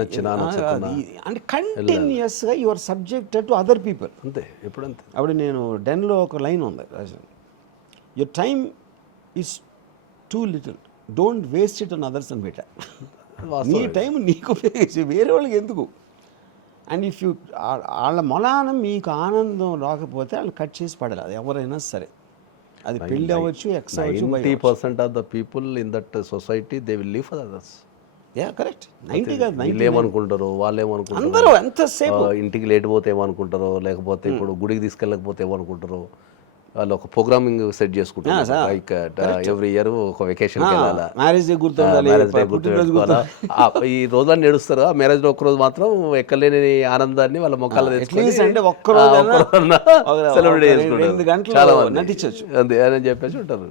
అంటే కంటిన్యూస్గా you are subjected to other people. అంతే. ఎప్పుడంతే. అప్పుడు నేను డెన్లో ఒక లైన్ ఉంది రాశాను, your time is too little, don't waste it on others అని పెట్టా. నీ టైం నీకు ఉపయోగించి వేరే వాళ్ళకి ఎందుకు. అండ్ ఇఫ్ యూ వాళ్ళ మొలానం మీకు ఆనందం రాకపోతే వాళ్ళు కట్ చేసి పడాలి, అది ఎవరైనా సరే. అది పెళ్ళి అవ్వచ్చు, ఎక్స్ అవ్వచ్చు. 90% of the people in that society they will live for others. Yeah correct. 90 కాదు, వీళ్ళు ఏమనుకుంటారు, వాళ్ళు ఏమనుకుంటారు, అందరూ ఎంతసేపు ఇంటికి లేట్ పోతే ఏమనుకుంటారో, లేకపోతే ఇప్పుడు గుడికి తీసుకెళ్ళకపోతే ఏమనుకుంటారో, వాళ్ళు ఒక ప్రోగ్రామింగ్ సెట్ చేసుకుంటారు. లైక్ ఎవ్రీ ఇయర్ ఒక వెకేషన్ వెళ్ళాలా, మ్యారేజ్ డే గుర్తుండాలి, ఈ రోజుల్లో నడుస్తారు. ఆ మ్యారేజ్ లో ఒక్కరోజు మాత్రం ఎక్కలేని ఆనందాన్ని వాళ్ళ మొక్కలు అంటే ఒక్కరోజు సెలబ్రేట్ చేసుకుంటారు, చాలా మంది నటించవచ్చు అంతే అని చెప్పేసి ఉంటారు.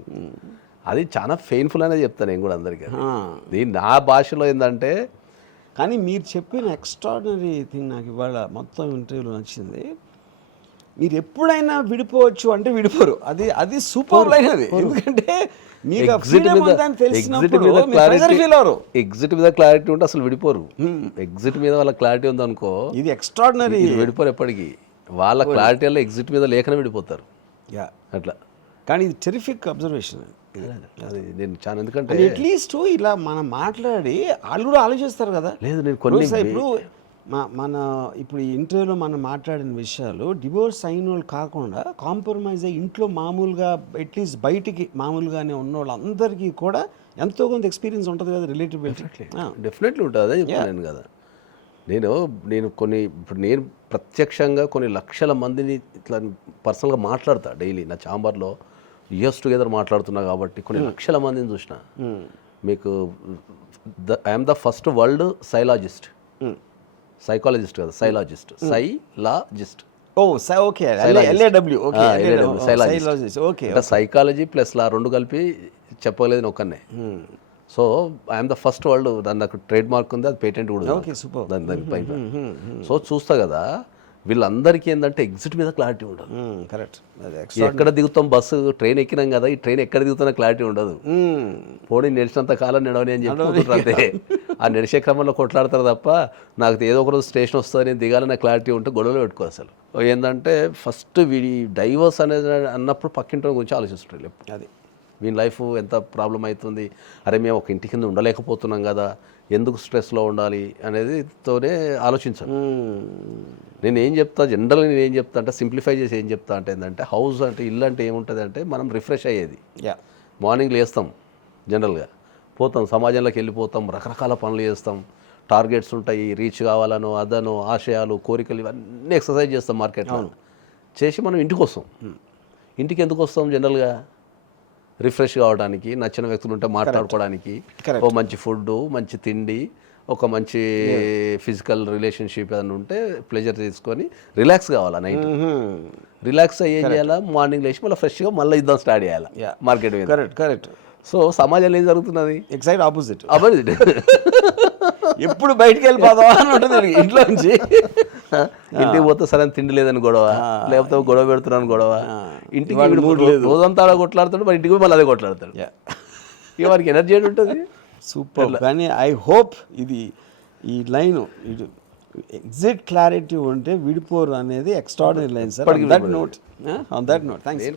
అది చాలా పెయిన్ఫుల్ అనేది చెప్తాను నేను కూడా అందరికీ. దీని నా భాషలో ఏంటంటే, కానీ మీరు చెప్పిన ఎక్స్ట్రాడినరీ థింగ్ నాకు ఇవాళ మొత్తం ఇంటర్వ్యూలో నచ్చింది. మీరు ఎప్పుడైనా విడిపోవచ్చు అంటే విడిపోరు, అది సూపర్ లైన్ అది. ఎందుకంటే మీకు ఎగ్జిట్ మీద క్లారిటీ ఉంటే అసలు విడిపోరు. ఎగ్జిట్ మీద వాళ్ళ క్లారిటీ ఉంది అనుకో, ఇది ఎక్స్ట్రాడినరీ, విడిపోరు ఎప్పటికీ. వాళ్ళ క్లారిటీ వల్ల ఎగ్జిట్ మీద లేఖన విడిపోతారు. యా అట్లా. కానీ ఇది టెరిఫిక్ అబ్జర్వేషన్ అది. నేను చాలా, ఎందుకంటే అట్లీస్ట్ ఇలా మనం మాట్లాడి వాళ్ళు కూడా ఆలోచిస్తారు కదా. లేదు, నేను కొన్ని ఇప్పుడు ఇప్పుడు ఈ ఇంటర్వ్యూలో మనం మాట్లాడిన విషయాలు డివోర్స్ అయిన వాళ్ళు కాకుండా కాంప్రమైజ్ అయ్యి ఇంట్లో మామూలుగా అట్లీస్ట్ బయటికి మామూలుగానే ఉన్న వాళ్ళందరికీ కూడా ఎంతో కొంత ఎక్స్పీరియన్స్ ఉంటుంది కదా, రిలేటిబిలిటీ. డెఫినెట్లీ ఉంటుంది, అదే చెప్తాను కదా. ఇప్పుడు నేను ప్రత్యక్షంగా కొన్ని లక్షల మందిని ఇట్లా పర్సనల్గా మాట్లాడతా డైలీ. నా ఛాంబర్లో ఇయర్స్ టుగెదర్ మాట్లాడుతున్నా కాబట్టి కొన్ని లక్షల మందిని చూసిన. మీకు I'm the first world psylawgist, psychologist కదా, psylawgist, psylawgist. Okay, psychology plus law రెండు కలిపి చెప్పలేదు ఒక్కనే. So I'm the first world, దాని నాకు ట్రేడ్ మార్క్ ఉంది, అది పేటెంట్ కూడా దాని పైన. సో చూస్తా కదా, వీళ్ళందరికీ ఏంటంటే ఎగ్జిట్ మీద క్లారిటీ ఉండదు. కరెక్ట్. ఎక్కడ దిగుతాం, బస్సు ట్రైన్ ఎక్కినాం కదా, ఈ ట్రైన్ ఎక్కడ దిగుతున్నా క్లారిటీ ఉండదు. పోనీ నడిచినంత కాలం నడవని అని చెప్పి అంతే. ఆ నడిచే క్రమంలో కొట్లాడతారు తప్ప, నాకు ఏదో ఒక రోజు స్టేషన్ వస్తుంది, నేను దిగాలని క్లారిటీ ఉంటే గొడవలు పెట్టుకో. అసలు ఏంటంటే ఫస్ట్ వీడి డైవర్స్ అనేది అన్నప్పుడు పక్కింటి గురించి ఆలోచిస్తుంటారు. అది వీని లైఫ్ ఎంత ప్రాబ్లం అవుతుంది, అరే మేము ఒక ఇంటి కింద ఉండలేకపోతున్నాం కదా, ఎందుకు స్ట్రెస్లో ఉండాలి అనేది తోనే ఆలోచించాను. నేను చెప్తా జనరల్గా నేను ఏం చెప్తా అంటే సింప్లిఫై చేసి ఏం చెప్తా అంటే ఏంటంటే హౌస్ అంటే ఇల్లు అంటే ఏముంటుంది అంటే మనం రిఫ్రెష్ అయ్యేది. మార్నింగ్ లేస్తాం, జనరల్గా పోతాం, సమాజంలోకి వెళ్ళిపోతాం, రకరకాల పనులు చేస్తాం, టార్గెట్స్ ఉంటాయి, రీచ్ కావాలనో అదనో ఆశయాలు కోరికలు ఇవన్నీ ఎక్సర్సైజ్ చేస్తాం మార్కెట్లో. చేసి మనం ఇంటికి వస్తాం. ఇంటికి ఎందుకు వస్తాం జనరల్గా? రిఫ్రెష్ కావడానికి, నచ్చిన వ్యక్తులు ఉంటే మాట్లాడుకోవడానికి, ఓ మంచి ఫుడ్, మంచి తిండి, ఒక మంచి ఫిజికల్ రిలేషన్షిప్ ఏదైనా ఉంటే ప్లెజర్ తీసుకొని రిలాక్స్ కావాలా. నైట్ రిలాక్స్ అయ్యి ఏం చేయాలా, మార్నింగ్ లేచి మళ్ళీ ఫ్రెష్గా మళ్ళీ ఇద్దాం స్టార్ట్ చేయాలి మార్కెట్ మీద. కరెక్ట్. సో సమాజంలో ఏం జరుగుతున్నది? Exact opposite. ఎప్పుడు ఎప్పుడు బయటికి వెళ్ళిపోదాం అని ఉంటుంది ఇంట్లో నుంచి. ఇంటికి పోతే సరైన తిండి లేదని గొడవ, లేకపోతే గొడవ పెడుతున్నాను గొడవ, ఇంటికి రోజంతా అలా కొట్లాడుతాడు, మరి ఇంటికి మళ్ళీ అదే కొట్లాడతాడు. ఇక వారికి ఎనర్జీ ఏంటి ఉంటుంది? సూపర్. కానీ ఐ హోప్ ఇది ఈ లైన్ ఇది ఎగ్జిట్ క్లారిటీ ఉంటే విడిపోరు అనేది extraordinary line sir. On that note thanks.